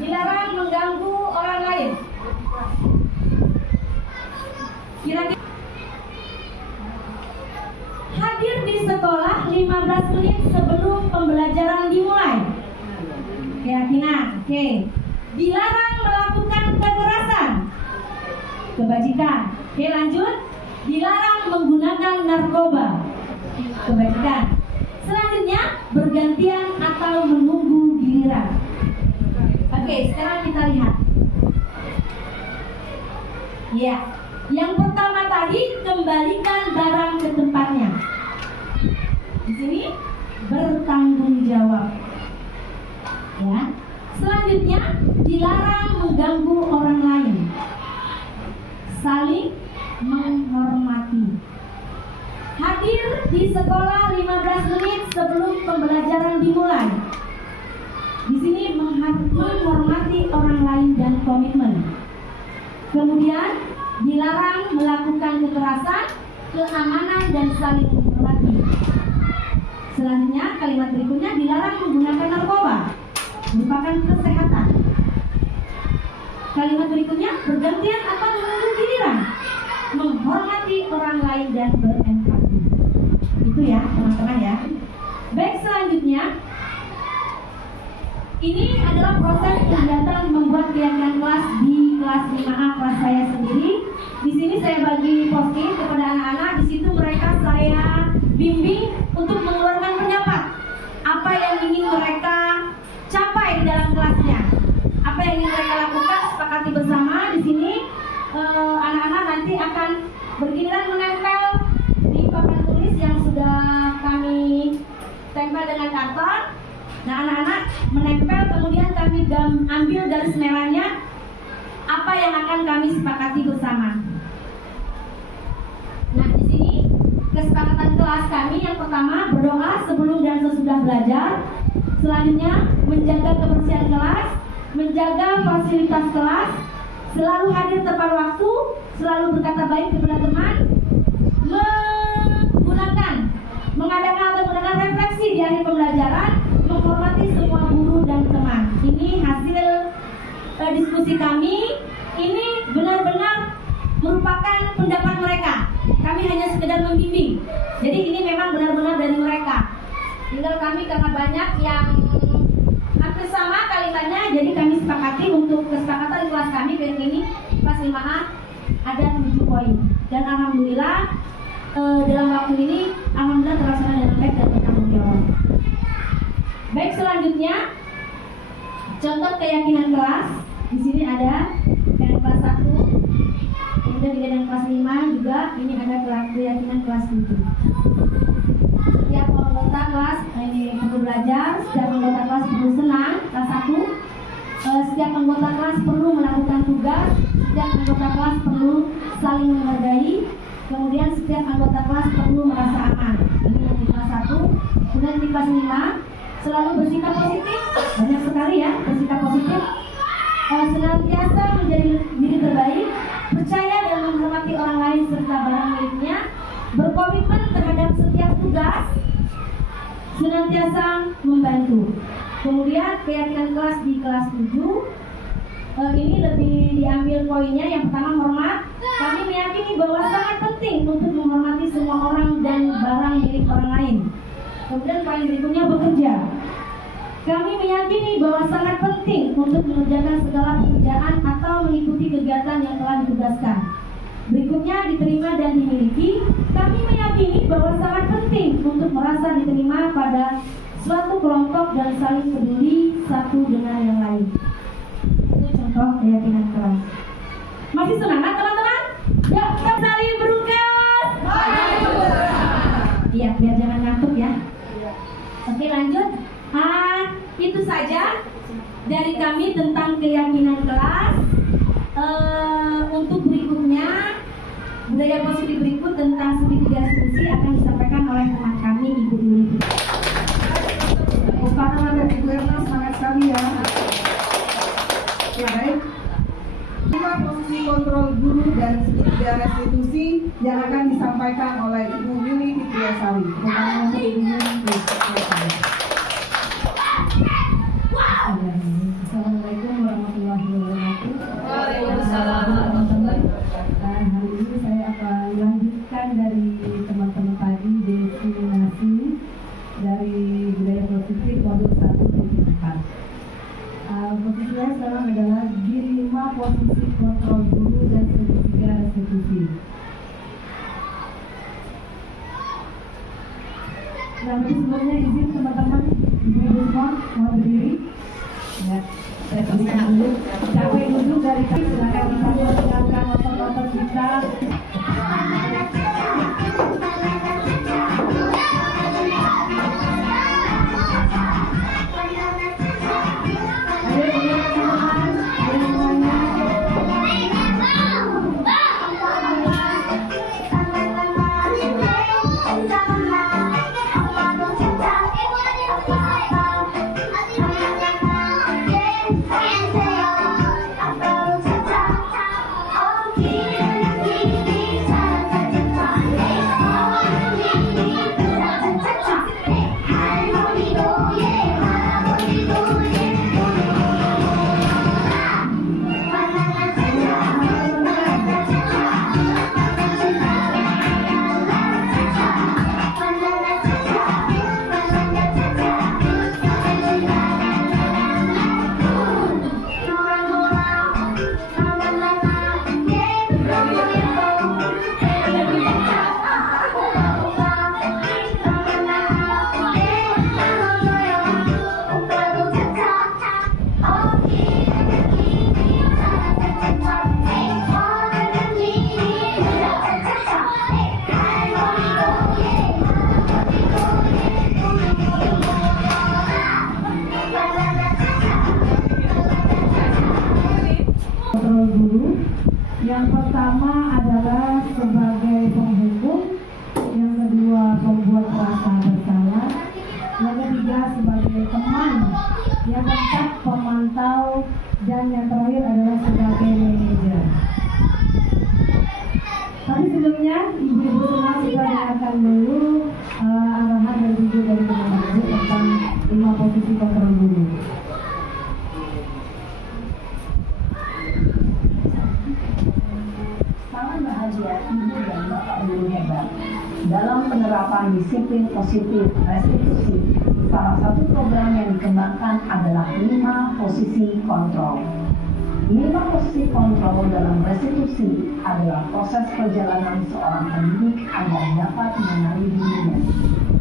Dilarang mengganggu orang lain. Kira-kira hadir di sekolah 15 menit sebelum pembelajaran dimulai. Keyakinan. Oke. Dilarang melakukan kekerasan. Kebajikan. Oke, lanjut. Dilarang menggunakan narkoba. Kebajikan. Selanjutnya, bergantian atau menunggu giliran. Oke, sekarang kita lihat. Ya, yang pertama tadi, kembalikan barang ke tempatnya. Di sini bertanggung jawab. Ya. Selanjutnya, dilarang mengganggu orang lain. Saling menghormati. Hadir di sekolah 15 menit sebelum pembelajaran dimulai. Di sini menghormati orang lain dan komitmen. Kemudian dilarang melakukan kekerasan, keamanan dan saling menghormati. Selanjutnya kalimat berikutnya dilarang menggunakan narkoba, merupakan kesehatan. Kalimat berikutnya bergantian atau menunggu giliran, menghormati orang lain dan berempati. Itu ya teman-teman ya. Baik, selanjutnya ini adalah proses kegiatan membuat keyakinan kelas di kelas 5A kelas saya sendiri. Di sini saya bagi post-it kepada anak-anak. Di situ mereka saya bimbing untuk mengeluarkan pendapat. Apa yang ingin mereka capai di dalam kelasnya, apa yang ingin mereka lakukan, sepakati bersama. Di sini anak-anak nanti akan bergiliran menempel di papan tulis yang sudah kami tempel dengan karton. Nah, anak-anak menempel, kemudian kami ambil garis merahnya apa yang akan kami sepakati bersama. Nah, di sini kesepakatan kelas kami yang pertama berdoa sebelum dan sesudah belajar. Selanjutnya menjaga kebersihan kelas, menjaga fasilitas kelas, selalu hadir tepat waktu, selalu berkata baik kepada teman, mengadakan atau menggunakan refleksi di akhir pembelajaran, menghormati semua guru dan teman. Ini hasil diskusi kami. Ini benar-benar merupakan pendapat mereka. Kami hanya sekedar membimbing. Jadi ini memang benar-benar dari mereka. Tinggal kami karena banyak yang hampir sama kalimatnya, jadi kami sepakati untuk kesepakatan kelas kami kali ini kelas 5A ada 7 poin. Dan alhamdulillah dalam waktu ini alhamdulillah terlaksana dengan baik dan bertanggung jawab. Baik, selanjutnya contoh keyakinan kelas. Di sini ada yang kelas 1, kemudian juga yang kelas 5 juga. Ini ada keyakinan kelas 7. Setiap anggota kelas ini perlu belajar, setiap anggota kelas perlu senang. Kelas 1, setiap anggota kelas perlu melakukan tugas, setiap anggota kelas perlu saling menghargai. Kemudian setiap anggota kelas perlu merasa aman. Ini yang di kelas 1. Kemudian di kelas 5 selalu bersikap positif. Banyak sekali ya bersikap positif. Senantiasa menjadi diri terbaik, percaya dan menghormati orang lain serta barang miliknya, berkomitmen terhadap setiap tugas, senantiasa membantu. Kemudian keyakinan kelas di kelas 7. Ini lebih diambil poinnya. Yang pertama, hormat. Kami meyakini bahwa sangat penting untuk menghormati semua orang dan barang milik orang lain. Kemudian poin berikutnya, bekerja. Kami meyakini bahwa sangat penting untuk mengerjakan segala pekerjaan atau mengikuti kegiatan yang telah ditugaskan. Berikutnya, diterima dan dimiliki. Kami meyakini bahwa sangat penting untuk merasa diterima pada suatu kelompok dan saling peduli satu dengan yang lain. Itu contoh keyakinan kelas. Masih semangat teman-teman? Ya, kita saling berungkas. Iya, biar jangan ngantuk ya. Oke, lanjut. Itu saja dari kami tentang keyakinan kelas. Untuk berikutnya, budaya positif berikut tentang segitiga diskusi akan disampaikan oleh teman kami, Ibu Yuli. Tepuk tangan dari Ibu Erna, semangat sekali ya. Ya, baik. 5 posisi kontrol guru dan segitiga restitusi yang akan disampaikan oleh Ibu Yuli Fitriasari. Tepuk tangan untuk Ibu Yuli Fitriasari. Assalamualaikum warahmatullahi wabarakatuh. Waalaikumsalam. Teman-teman, hari ini saya akan lanjutkan dari teman-teman tadi definisi dari budaya positif modul 1 dan 4. Posisi saya sekarang adalah di 5 posisi kontrol guru dan segitiga restitusi. Nah, sebelumnya izin teman-teman, ibu-ibu semua mau berdiri. Ya, saya berikan dulu. Capek duduk dari tadi, silakan kita mendengarkan motor-motor kita. Ayo, teman-teman, ayo semuanya. Yang pertama adalah sebagai penghukum, yang kedua pembuat rasa bersalah, yang ketiga sebagai teman, yang keempat pemantau, dan yang terakhir adalah sebagai manajer. Tapi sebelumnya ibu-ibu semua kita dengarkan dulu arahan dan video dari Kemendagri tentang 5 posisi kontrol guru. Sangat bahagia ibu dan bapak guru hebat dalam penerapan disiplin positif restitusi. Salah satu program yang dikembangkan adalah 5 posisi kontrol. 5 posisi kontrol dalam restitusi adalah proses perjalanan seorang pendidik agar dapat mengenali dirinya.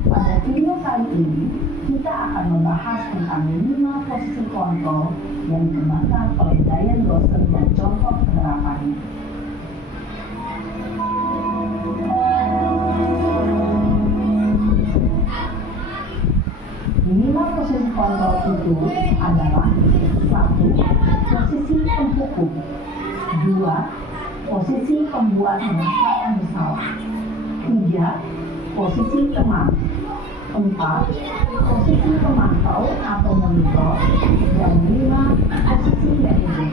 Pada video kali ini, kita akan membahas tentang 5 posisi kontrol yang dikembangkan oleh Diane Rosen dan contoh penerapannya. 5 posisi kontrol itu adalah 1. Posisi penghukum, 2. Posisi pembuat merasa bersalah, 3. Posisi teman, 4. Posisi pemantau atau monitor, dan 5. Posisi manajer.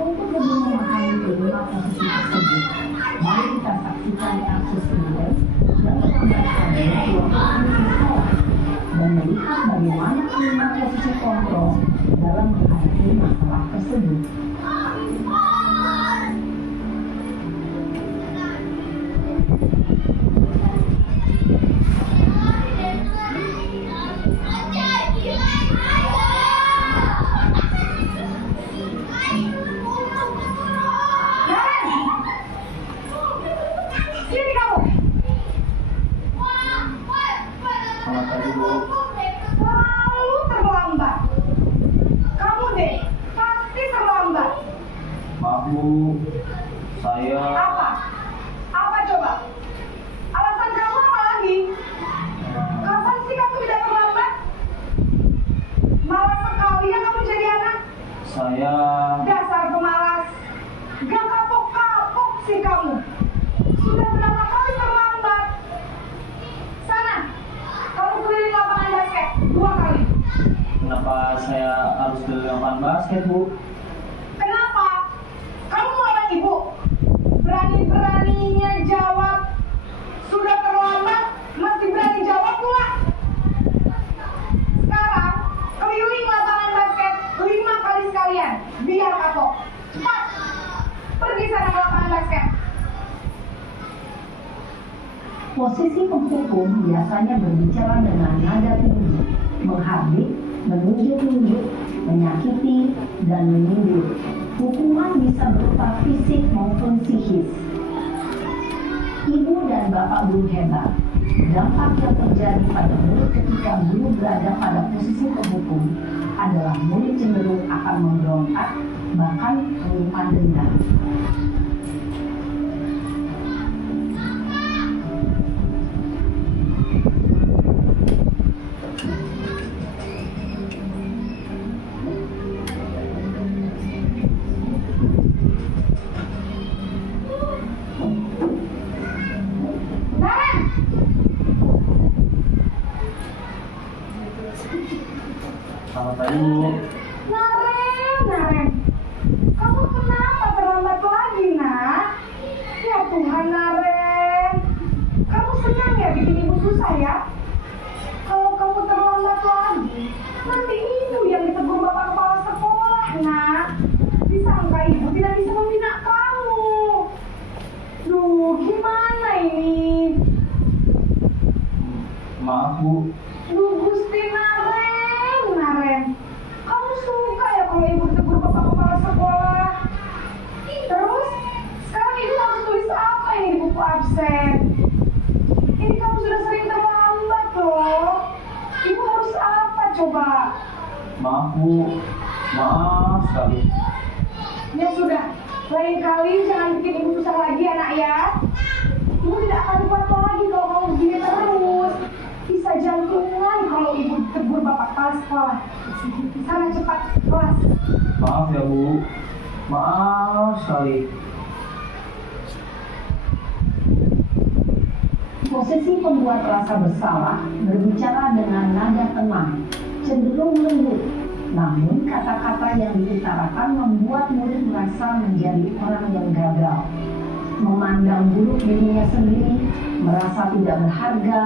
Untuk lebih memahami 5 posisi tersebut, mari kita saksikan kasus ini yang menggambarkan 2 posisi sekolah dan melihat bagaimana 5 posisi kontrol dalam menghadapi masalah tersebut. Sini kamu. Selamat pagi, Bu. Selalu terlambat. Kamu deh, pasti terlambat. Maaf, Bu. Saya Apa? Apa coba? Alasan kamu apa lagi? Kapan sih kamu tidak terlambat? Malas sekali ya kamu jadi anak. saya Dasar pemalas. Gak kapok-kapok sih kamu. Sudah berapa kali terlambat? Sana, kamu keliling lapangan basket 2 kali. kenapa saya harus ke lapangan basket, Bu? Kenapa? Kamu mau lawan ibu? Berani-beraninya jawab. Sudah terlambat, masih berani jawab pula. Sekarang, keliling lapangan basket 5 kali sekalian. Biar kapok. Cepat! Pergi sana ke lapangan basket. Posisi penghukum biasanya berbicara dengan nada tinggi, menghardik, menunjuk-nunjuk, menyakiti, dan menyindir. Hukuman bisa berupa fisik maupun psikis. Ibu dan bapak guru hebat, dampak yang terjadi pada murid ketika guru berada pada posisi penghukum adalah murid cenderung akan memberontak, bahkan menyimpan dendam. Naren! Selamat pagi, Bu. Naren. Kamu kenapa terlambat lagi, nak? Ya Tuhan, Naren. Kamu senang ya bikin ibu susah ya? Kalau kamu terlambat lagi, nanti ibu yang ditegur bapak kepala sekolah, nak. Disangka ibu tidak bisa membina kamu. Duh, gimana ini? Maaf, Bu. Duh, Gusti Naren. Kamu suka ya kalau ibu tegur bapak kepala sekolah? Terus, sekarang ibu harus tulis apa ini di buku absen? Ini kamu sudah sering terlambat loh. Ibu harus apa coba? Maaf, Bu. Maaf sekali. Ya sudah, lain kali jangan bikin ibu susah lagi anak ya. Ibu tidak akan kuat lagi kalau kamu begini terus. Bisa jantungan kalau ibu tegur bapak kepala sekolah. Sana cepat kelas. Maaf ya, Bu. Maaf sekali. Posisi pembuat rasa bersalah berbicara dengan nada tenang, cenderung lembut. Namun kata-kata yang diutarakan membuat murid merasa menjadi orang yang gagal, memandang buruk dirinya sendiri, merasa tidak berharga,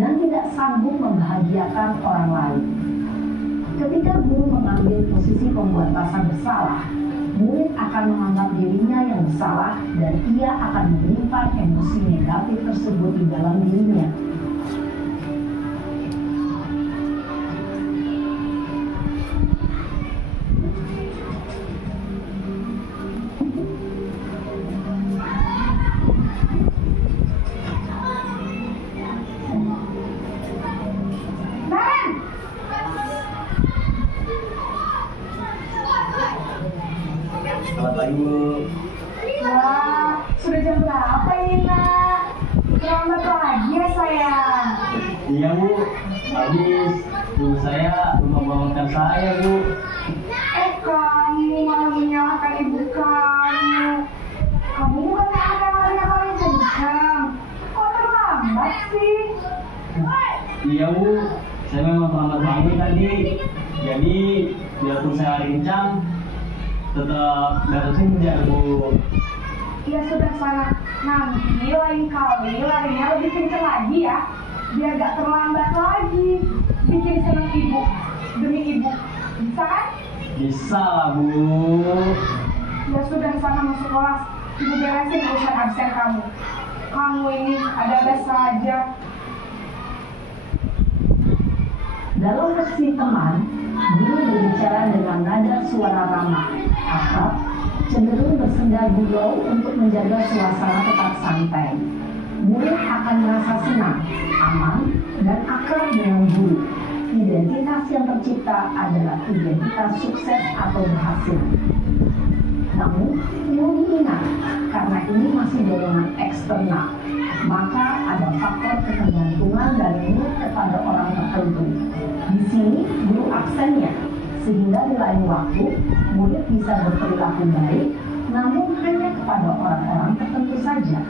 dan tidak sanggup membahagiakan orang lain. Ketika guru mengambil posisi pembuat rasa bersalah, murid akan menganggap dirinya yang bersalah dan ia akan menyimpan emosi negatif tersebut di dalam dirinya. Selamat pagi Bu. Wah, sudah jam berapa ini nak? Terlambat lagi ya sayang. Iya Bu, habis ibu saya membangunkan saya Bu. Kamu malah menyalahkan ibu kamu. Kamu bukan anak yang larinya paling kencang. Kok terlambat sih? Iya Bu, saya memang terlambat bangun tadi. Jadi biarpun saya lari kencang, tetap gak kenyang Bu. Ya sudah sana. Nanti lain kali larinya lebih kencang lagi ya. Biar gak terlambat lagi. Bikin senang ibu demi ibu. Bisa kan? Bisa lah Bu. Ya sudah sana masuk kelas. Ibu beresin urusan absen kamu. Kamu ini ada-ada saja. Dalam posisi teman, guru berbicara dengan nada suara ramah, akrab, cenderung bersenda gurau untuk menjaga suasana tetap santai. Murid akan merasa senang, aman, dan akrab dengan guru. Identitas yang tercipta adalah identitas sukses atau berhasil. Namun, perlu diingat, karena ini masih dorongan eksternal, maka ada faktor ketergantungan dari murid kepada orang tertentu. Di sini, guru absennya, sehingga di lain waktu, murid bisa berperilaku baik, namun hanya kepada orang-orang tertentu saja.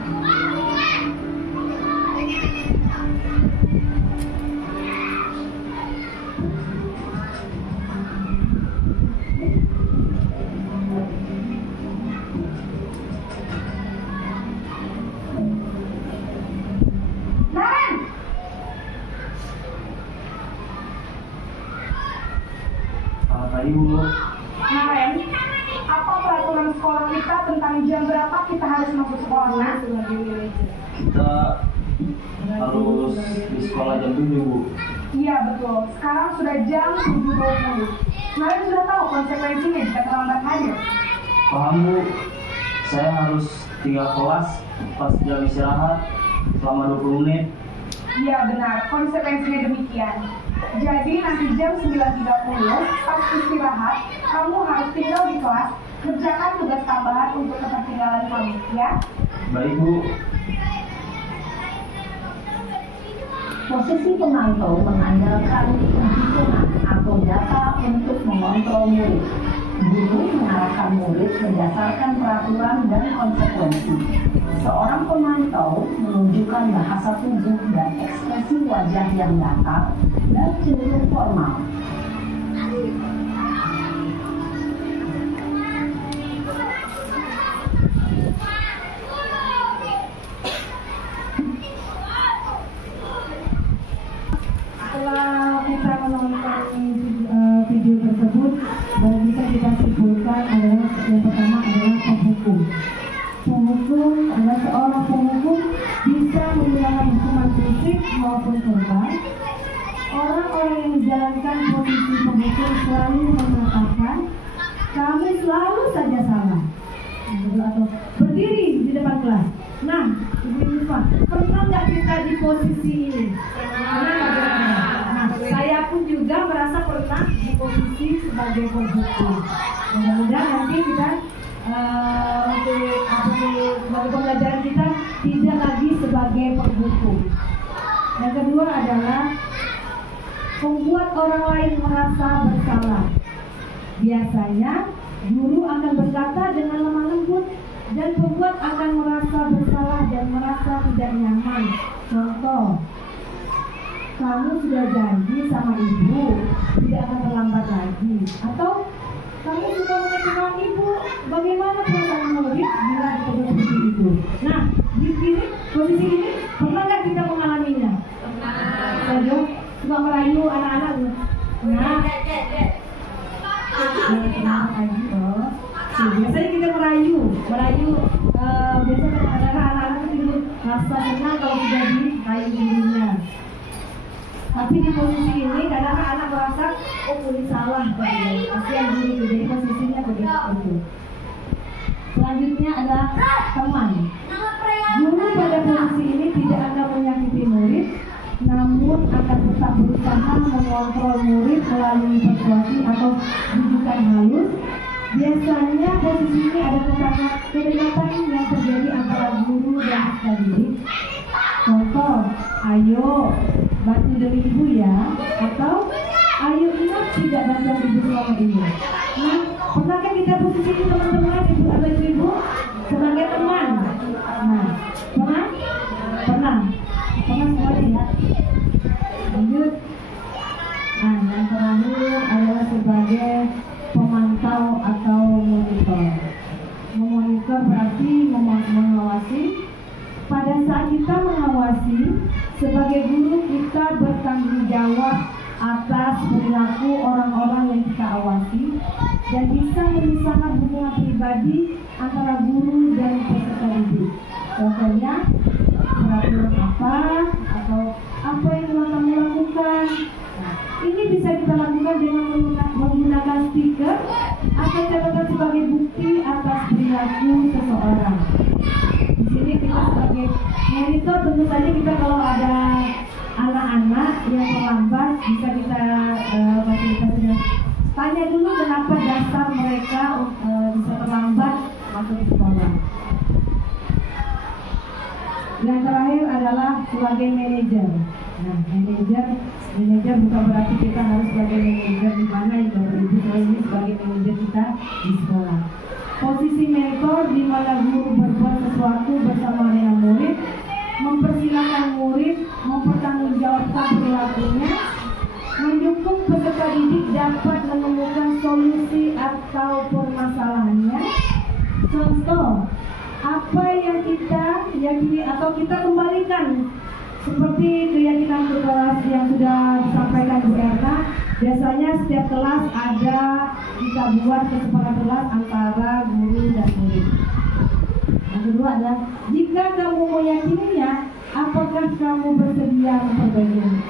Selamat pagi Bu. Kemarin, apa peraturan sekolah kita tentang jam berapa kita harus masuk sekolah? Nak? Kita harus di sekolah jam 7 Bu. Iya betul. Sekarang sudah jam 7.20. Kalian sudah tahu konsekuensinya jika terlambat hadir. Paham Bu. Saya harus tinggal kelas pas jam istirahat selama 20 menit. Iya benar. Konsekuensinya demikian. Jadi nanti jam 9.30 pas istirahat, kamu harus tinggal di kelas, kerjakan tugas tambahan untuk ketertinggalan kamu, ya? Baik Bu. Posisi pemantau mengandalkan penghitungan atau data untuk mengontrol murid. Guru mengarahkan murid berdasarkan peraturan dan konsekuensi. Seorang pemantau menunjukkan bahasa tubuh dan ekspresi wajah yang datar dan cenderung formal. Setelah kita menonton video tersebut, bisa kita simpulkan adalah yang pertama adalah penghukum. Penghukum adalah seorang penghukum bisa menggunakan hukuman fisik maupun verbal. Orang-orang yang menjalankan posisi penghukum selalu mengatakan kami selalu saja salah, atau berdiri di depan kelas. Nah, Ibu Yufa, pernah nggak kita di posisi ini? Nah, saya pun juga merasa pernah di posisi sebagai penghukum. Mudah-mudahan nanti kita untuk pembelajaran kita tidak lagi sebagai penghukum. Yang kedua adalah membuat orang lain merasa bersalah. Biasanya guru akan berkata dengan lemah lembut dan pembuat akan merasa bersalah dan merasa tidak nyaman Contoh, kamu sudah janji sama ibu tidak akan terlambat lagi, atau kamu suka mengecewakan ibu, bagaimana perasaan murid bila kita seperti itu? Nah, di sini, posisi ini, pernah nggak kita mengalaminya? Pernah. Suka merayu anak-anak. Nah, biasanya kita merayu, biasanya kadang-kadang anak-anak itu rasa senang kalau sudah dirayu dirinya. Tapi di posisi ini kadang anak merasa, oh ini salah, kasihan guru, jadi posisinya begitu. Selanjutnya adalah teman. Guru pada posisi ini tidak akan menyakiti murid, namun akan tetap berusaha mengontrol murid melalui persuasi atau bujukan halus. Biasanya posisi ini ada kedekatan yang terjadi antara guru dan peserta didik. Contoh, ayo bantu demi ibu ya, atau ayo ingat tidak bantu ibu selama ini. Nah, pernahkah kita posisi ini teman-teman, ibu atau ibu sebagai teman? Nah, pernah semua ya. Lanjut. Nah, yang terakhir adalah sebagai pemantau atau monitor. Memonitor berarti mengawasi. Pada saat kita mengawasi, sebagai guru kita bertanggung jawab atas perilaku orang-orang yang kita awasi dan bisa memisahkan hubungan pribadi antara guru dan peserta didik. Contohnya, peraturan apa atau apa yang telah kamu lakukan. Nah, ini bisa kita lakukan dengan menggunakan stiker atau catatan sebagai bukti atas perilaku seseorang. Di sini kita sebagai monitor, tentu saja kita kalau ada anak-anak yang terlambat bisa kita fasilitasi. Tanya dulu kenapa dasar mereka bisa terlambat masuk ke sekolah. Yang terakhir adalah sebagai manajer. Nah, manajer bukan berarti kita harus sebagai manajer di mana ya Bapak Ibu, ini sebagai manajer kita di sekolah. Posisi mentor di mana guru berbuat sesuatu bersama dengan murid, mempersilahkan murid mempertanggungjawabkan perilakunya, mendukung peserta didik dapat menemukan solusi atau permasalahannya. Contoh, apa yang kita yakini atau kita kembalikan seperti keyakinan berkelas yang sudah disampaikan Bu Erna. Biasanya setiap kelas ada kita buat kesepakatan kelas antara guru dan murid. Yang kedua adalah jika kamu meyakininya, apakah kamu bersedia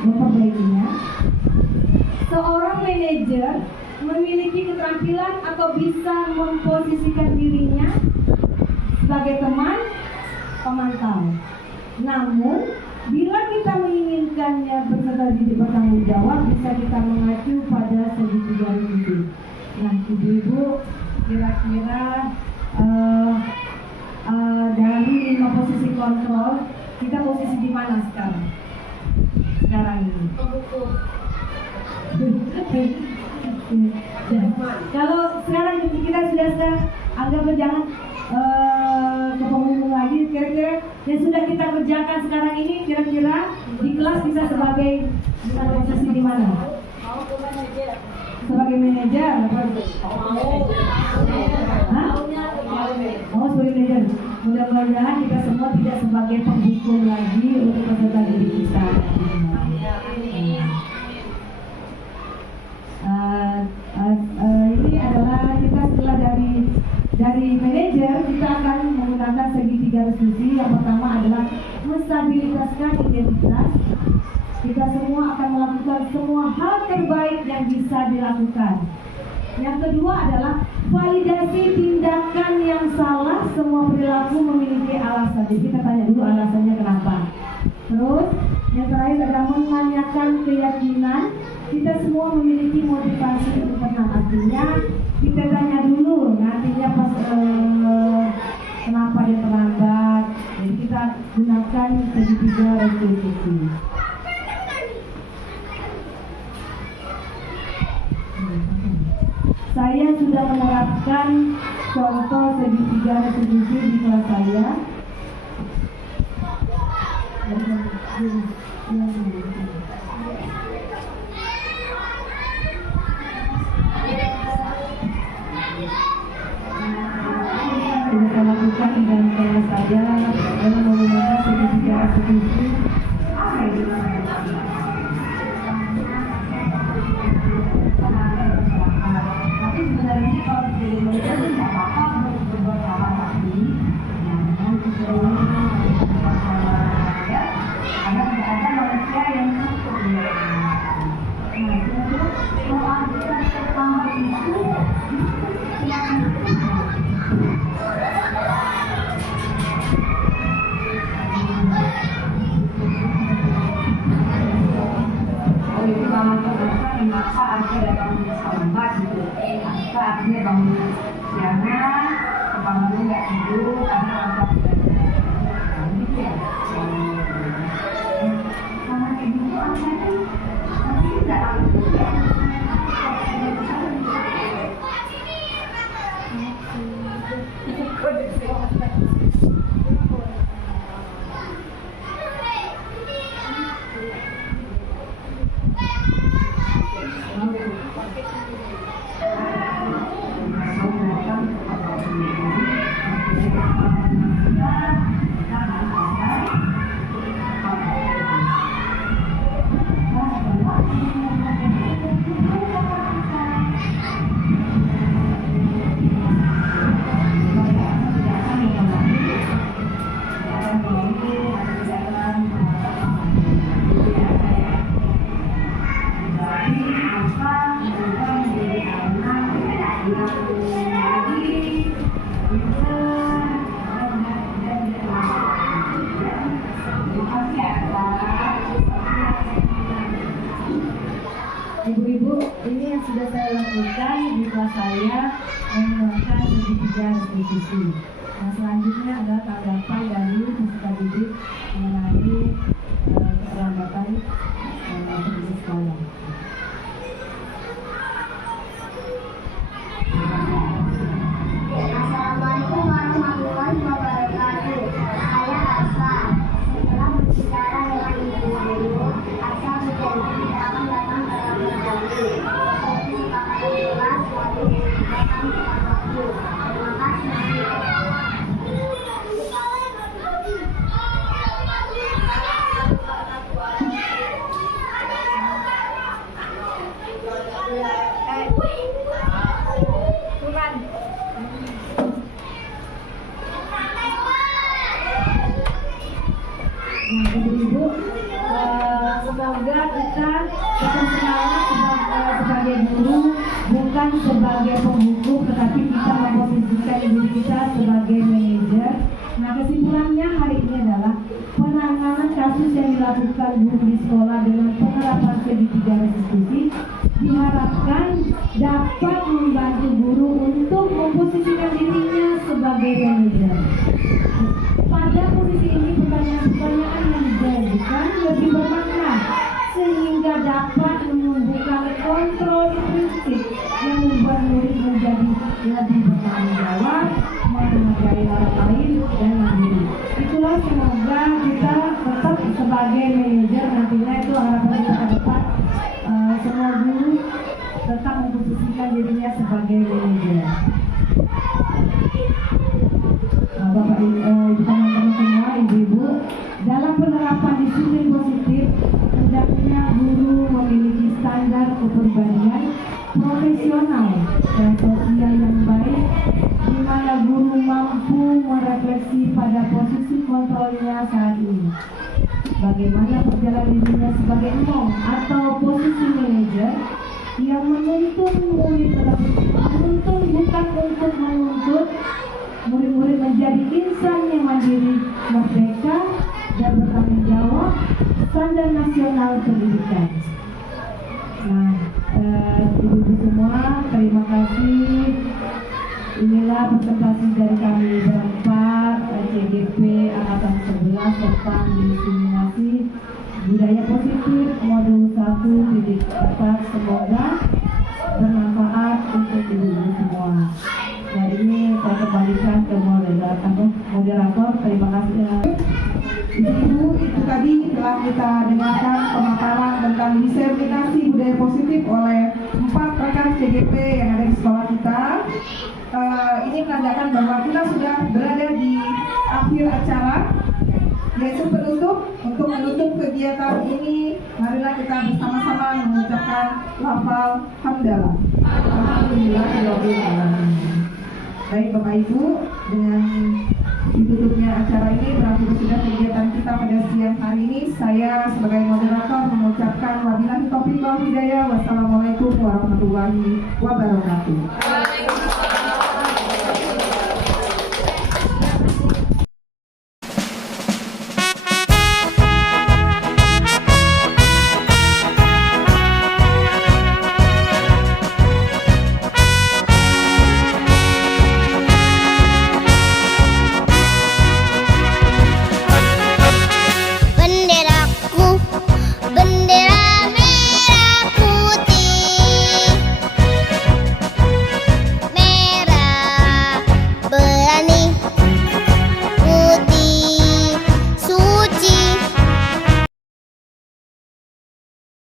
memperbaikinya? Seorang manajer memiliki keterampilan atau bisa memposisikan dirinya sebagai teman, pemantau. Namun, bila kita menginginkannya peserta didik bertanggung jawab, bisa kita mengacu pada segitiga itu. Nah, ibu-ibu, kira-kira dari 5 posisi kontrol, kita posisi di mana sekarang? Sekarang ini. Kalau sekarang kita sudah anggap jangan ke penghubung lagi, kira-kira yang sudah kita kerjakan sekarang ini kira-kira di kelas bisa sebagai posisi di mana? Sebagai manajer? Oh, sebagai manajer. Mudah-mudahan kita semua tidak sebagai penghukum lagi untuk peserta didik kita. Ini adalah kita setelah dari manajer, kita akan menggunakan segitiga diskusi. Yang pertama adalah menstabilitaskan identitas. Kita semua akan melakukan semua hal terbaik yang bisa dilakukan. Yang kedua adalah validasi tindakan yang salah. Semua perilaku memiliki alasan. Jadi kita tanya dulu alasannya kenapa. Terus yang terakhir adalah menanyakan keyakinan. Kita semua memiliki motivasi internal, artinya kita tanya dulu nantinya pas kenapa dia terlambat. Jadi kita gunakan segitiga restitusi. Saya sudah menerapkan contoh segitiga restitusi di kelas saya. Kita lakukan dengan cara saja dalam menggunakan segitiga eksekusi. Tapi sebenarnya kalau jadi manajer tidak apa-apa untuk berbuat hal tapi jangan keseluruhan ya, karena tidak ada manusia yang cukup dia. Nah, itu soal kita pertama itu yang maka artinya datang sahabat gitu, maka artinya bangun jangan kebangunnya nggak tidur karena apa gitu ya. Karena ibu itu artinya tapi tidak aktif ya. Ibu-ibu, ini yang sudah saya lakukan di kelas saya menggunakan segitiga eksekusi. Nah, selanjutnya adalah tanggapan dari peserta didik mengenai keterlambatan pergi sekolah. Assalamualaikum warahmatullahi wabarakatuh. Saya Asa. Setelah berbicara dengan ibu guru, Asa berjanji tidak akan datang terlambat lagi. Seperti pakaian kelas, wajib datang tepat waktu. Terima kasih. Ibu-ibu, semoga kita tetap semangat sebagai guru, bukan sebagai pembuku, tetapi kita memposisikan diri kita sebagai manajer. Nah, kesimpulannya hari ini adalah penanganan kasus yang dilakukan guru di sekolah dengan penerapan segitiga eksekusi diharapkan dapat membantu guru untuk memposisikan dirinya sebagai manajer. Pada posisi ini pertanyaan-pertanyaan yang dijadikan lebih bermakna sehingga dapat menumbuhkan kontrol prinsip yang membuat murid menjadi lebih bertanggung jawab, menghargai orang lain dan mandiri. Itulah semoga kita tetap sebagai manajer nantinya, itu harapan kita ke depan. Semua guru tetap memposisikan dirinya sebagai manajer. Bapak Ibu, teman-teman semua, ibu-ibu, dalam penerapan disiplin positif, hendaknya guru memiliki standar kepribadian profesional dan sosial yang baik, di mana guru mampu merefleksi pada posisi kontrolnya saat ini. Bagaimana perjalanan dirinya sebagai emong atau posisi manajer yang menuntun murid menuntun bukan untuk menuntut murid-murid menjadi insan yang mandiri, merdeka, dan bertanggung jawab, standar nasional pendidikan. Nah, ibu-ibu semua, terima kasih. Inilah presentasi dari kami berempat, CGP Angkatan 11 tentang diskriminasi budaya positif modul 1.4. Semoga bermanfaat untuk ibu-ibu semua. Nah, ini saya kembalikan ke moderator. Terima kasih. Ibu itu tadi telah kita dengarkan pemaparan tentang diseminasi budaya positif oleh 4 rekan CGP yang ada di sekolah kita. Ini menandakan bahwa kita sudah berada di akhir acara, yaitu penutup. Untuk menutup kegiatan ini, marilah kita bersama-sama mengucapkan lafal hamdalah. Alhamdulillahirabbil alamin. Baik Bapak Ibu, dengan ditutupnya acara ini berarti sudah kegiatan kita pada siang hari ini. Saya sebagai moderator mengucapkan wabillahi taufiq wal hidayah. Wassalamualaikum warahmatullahi wabarakatuh.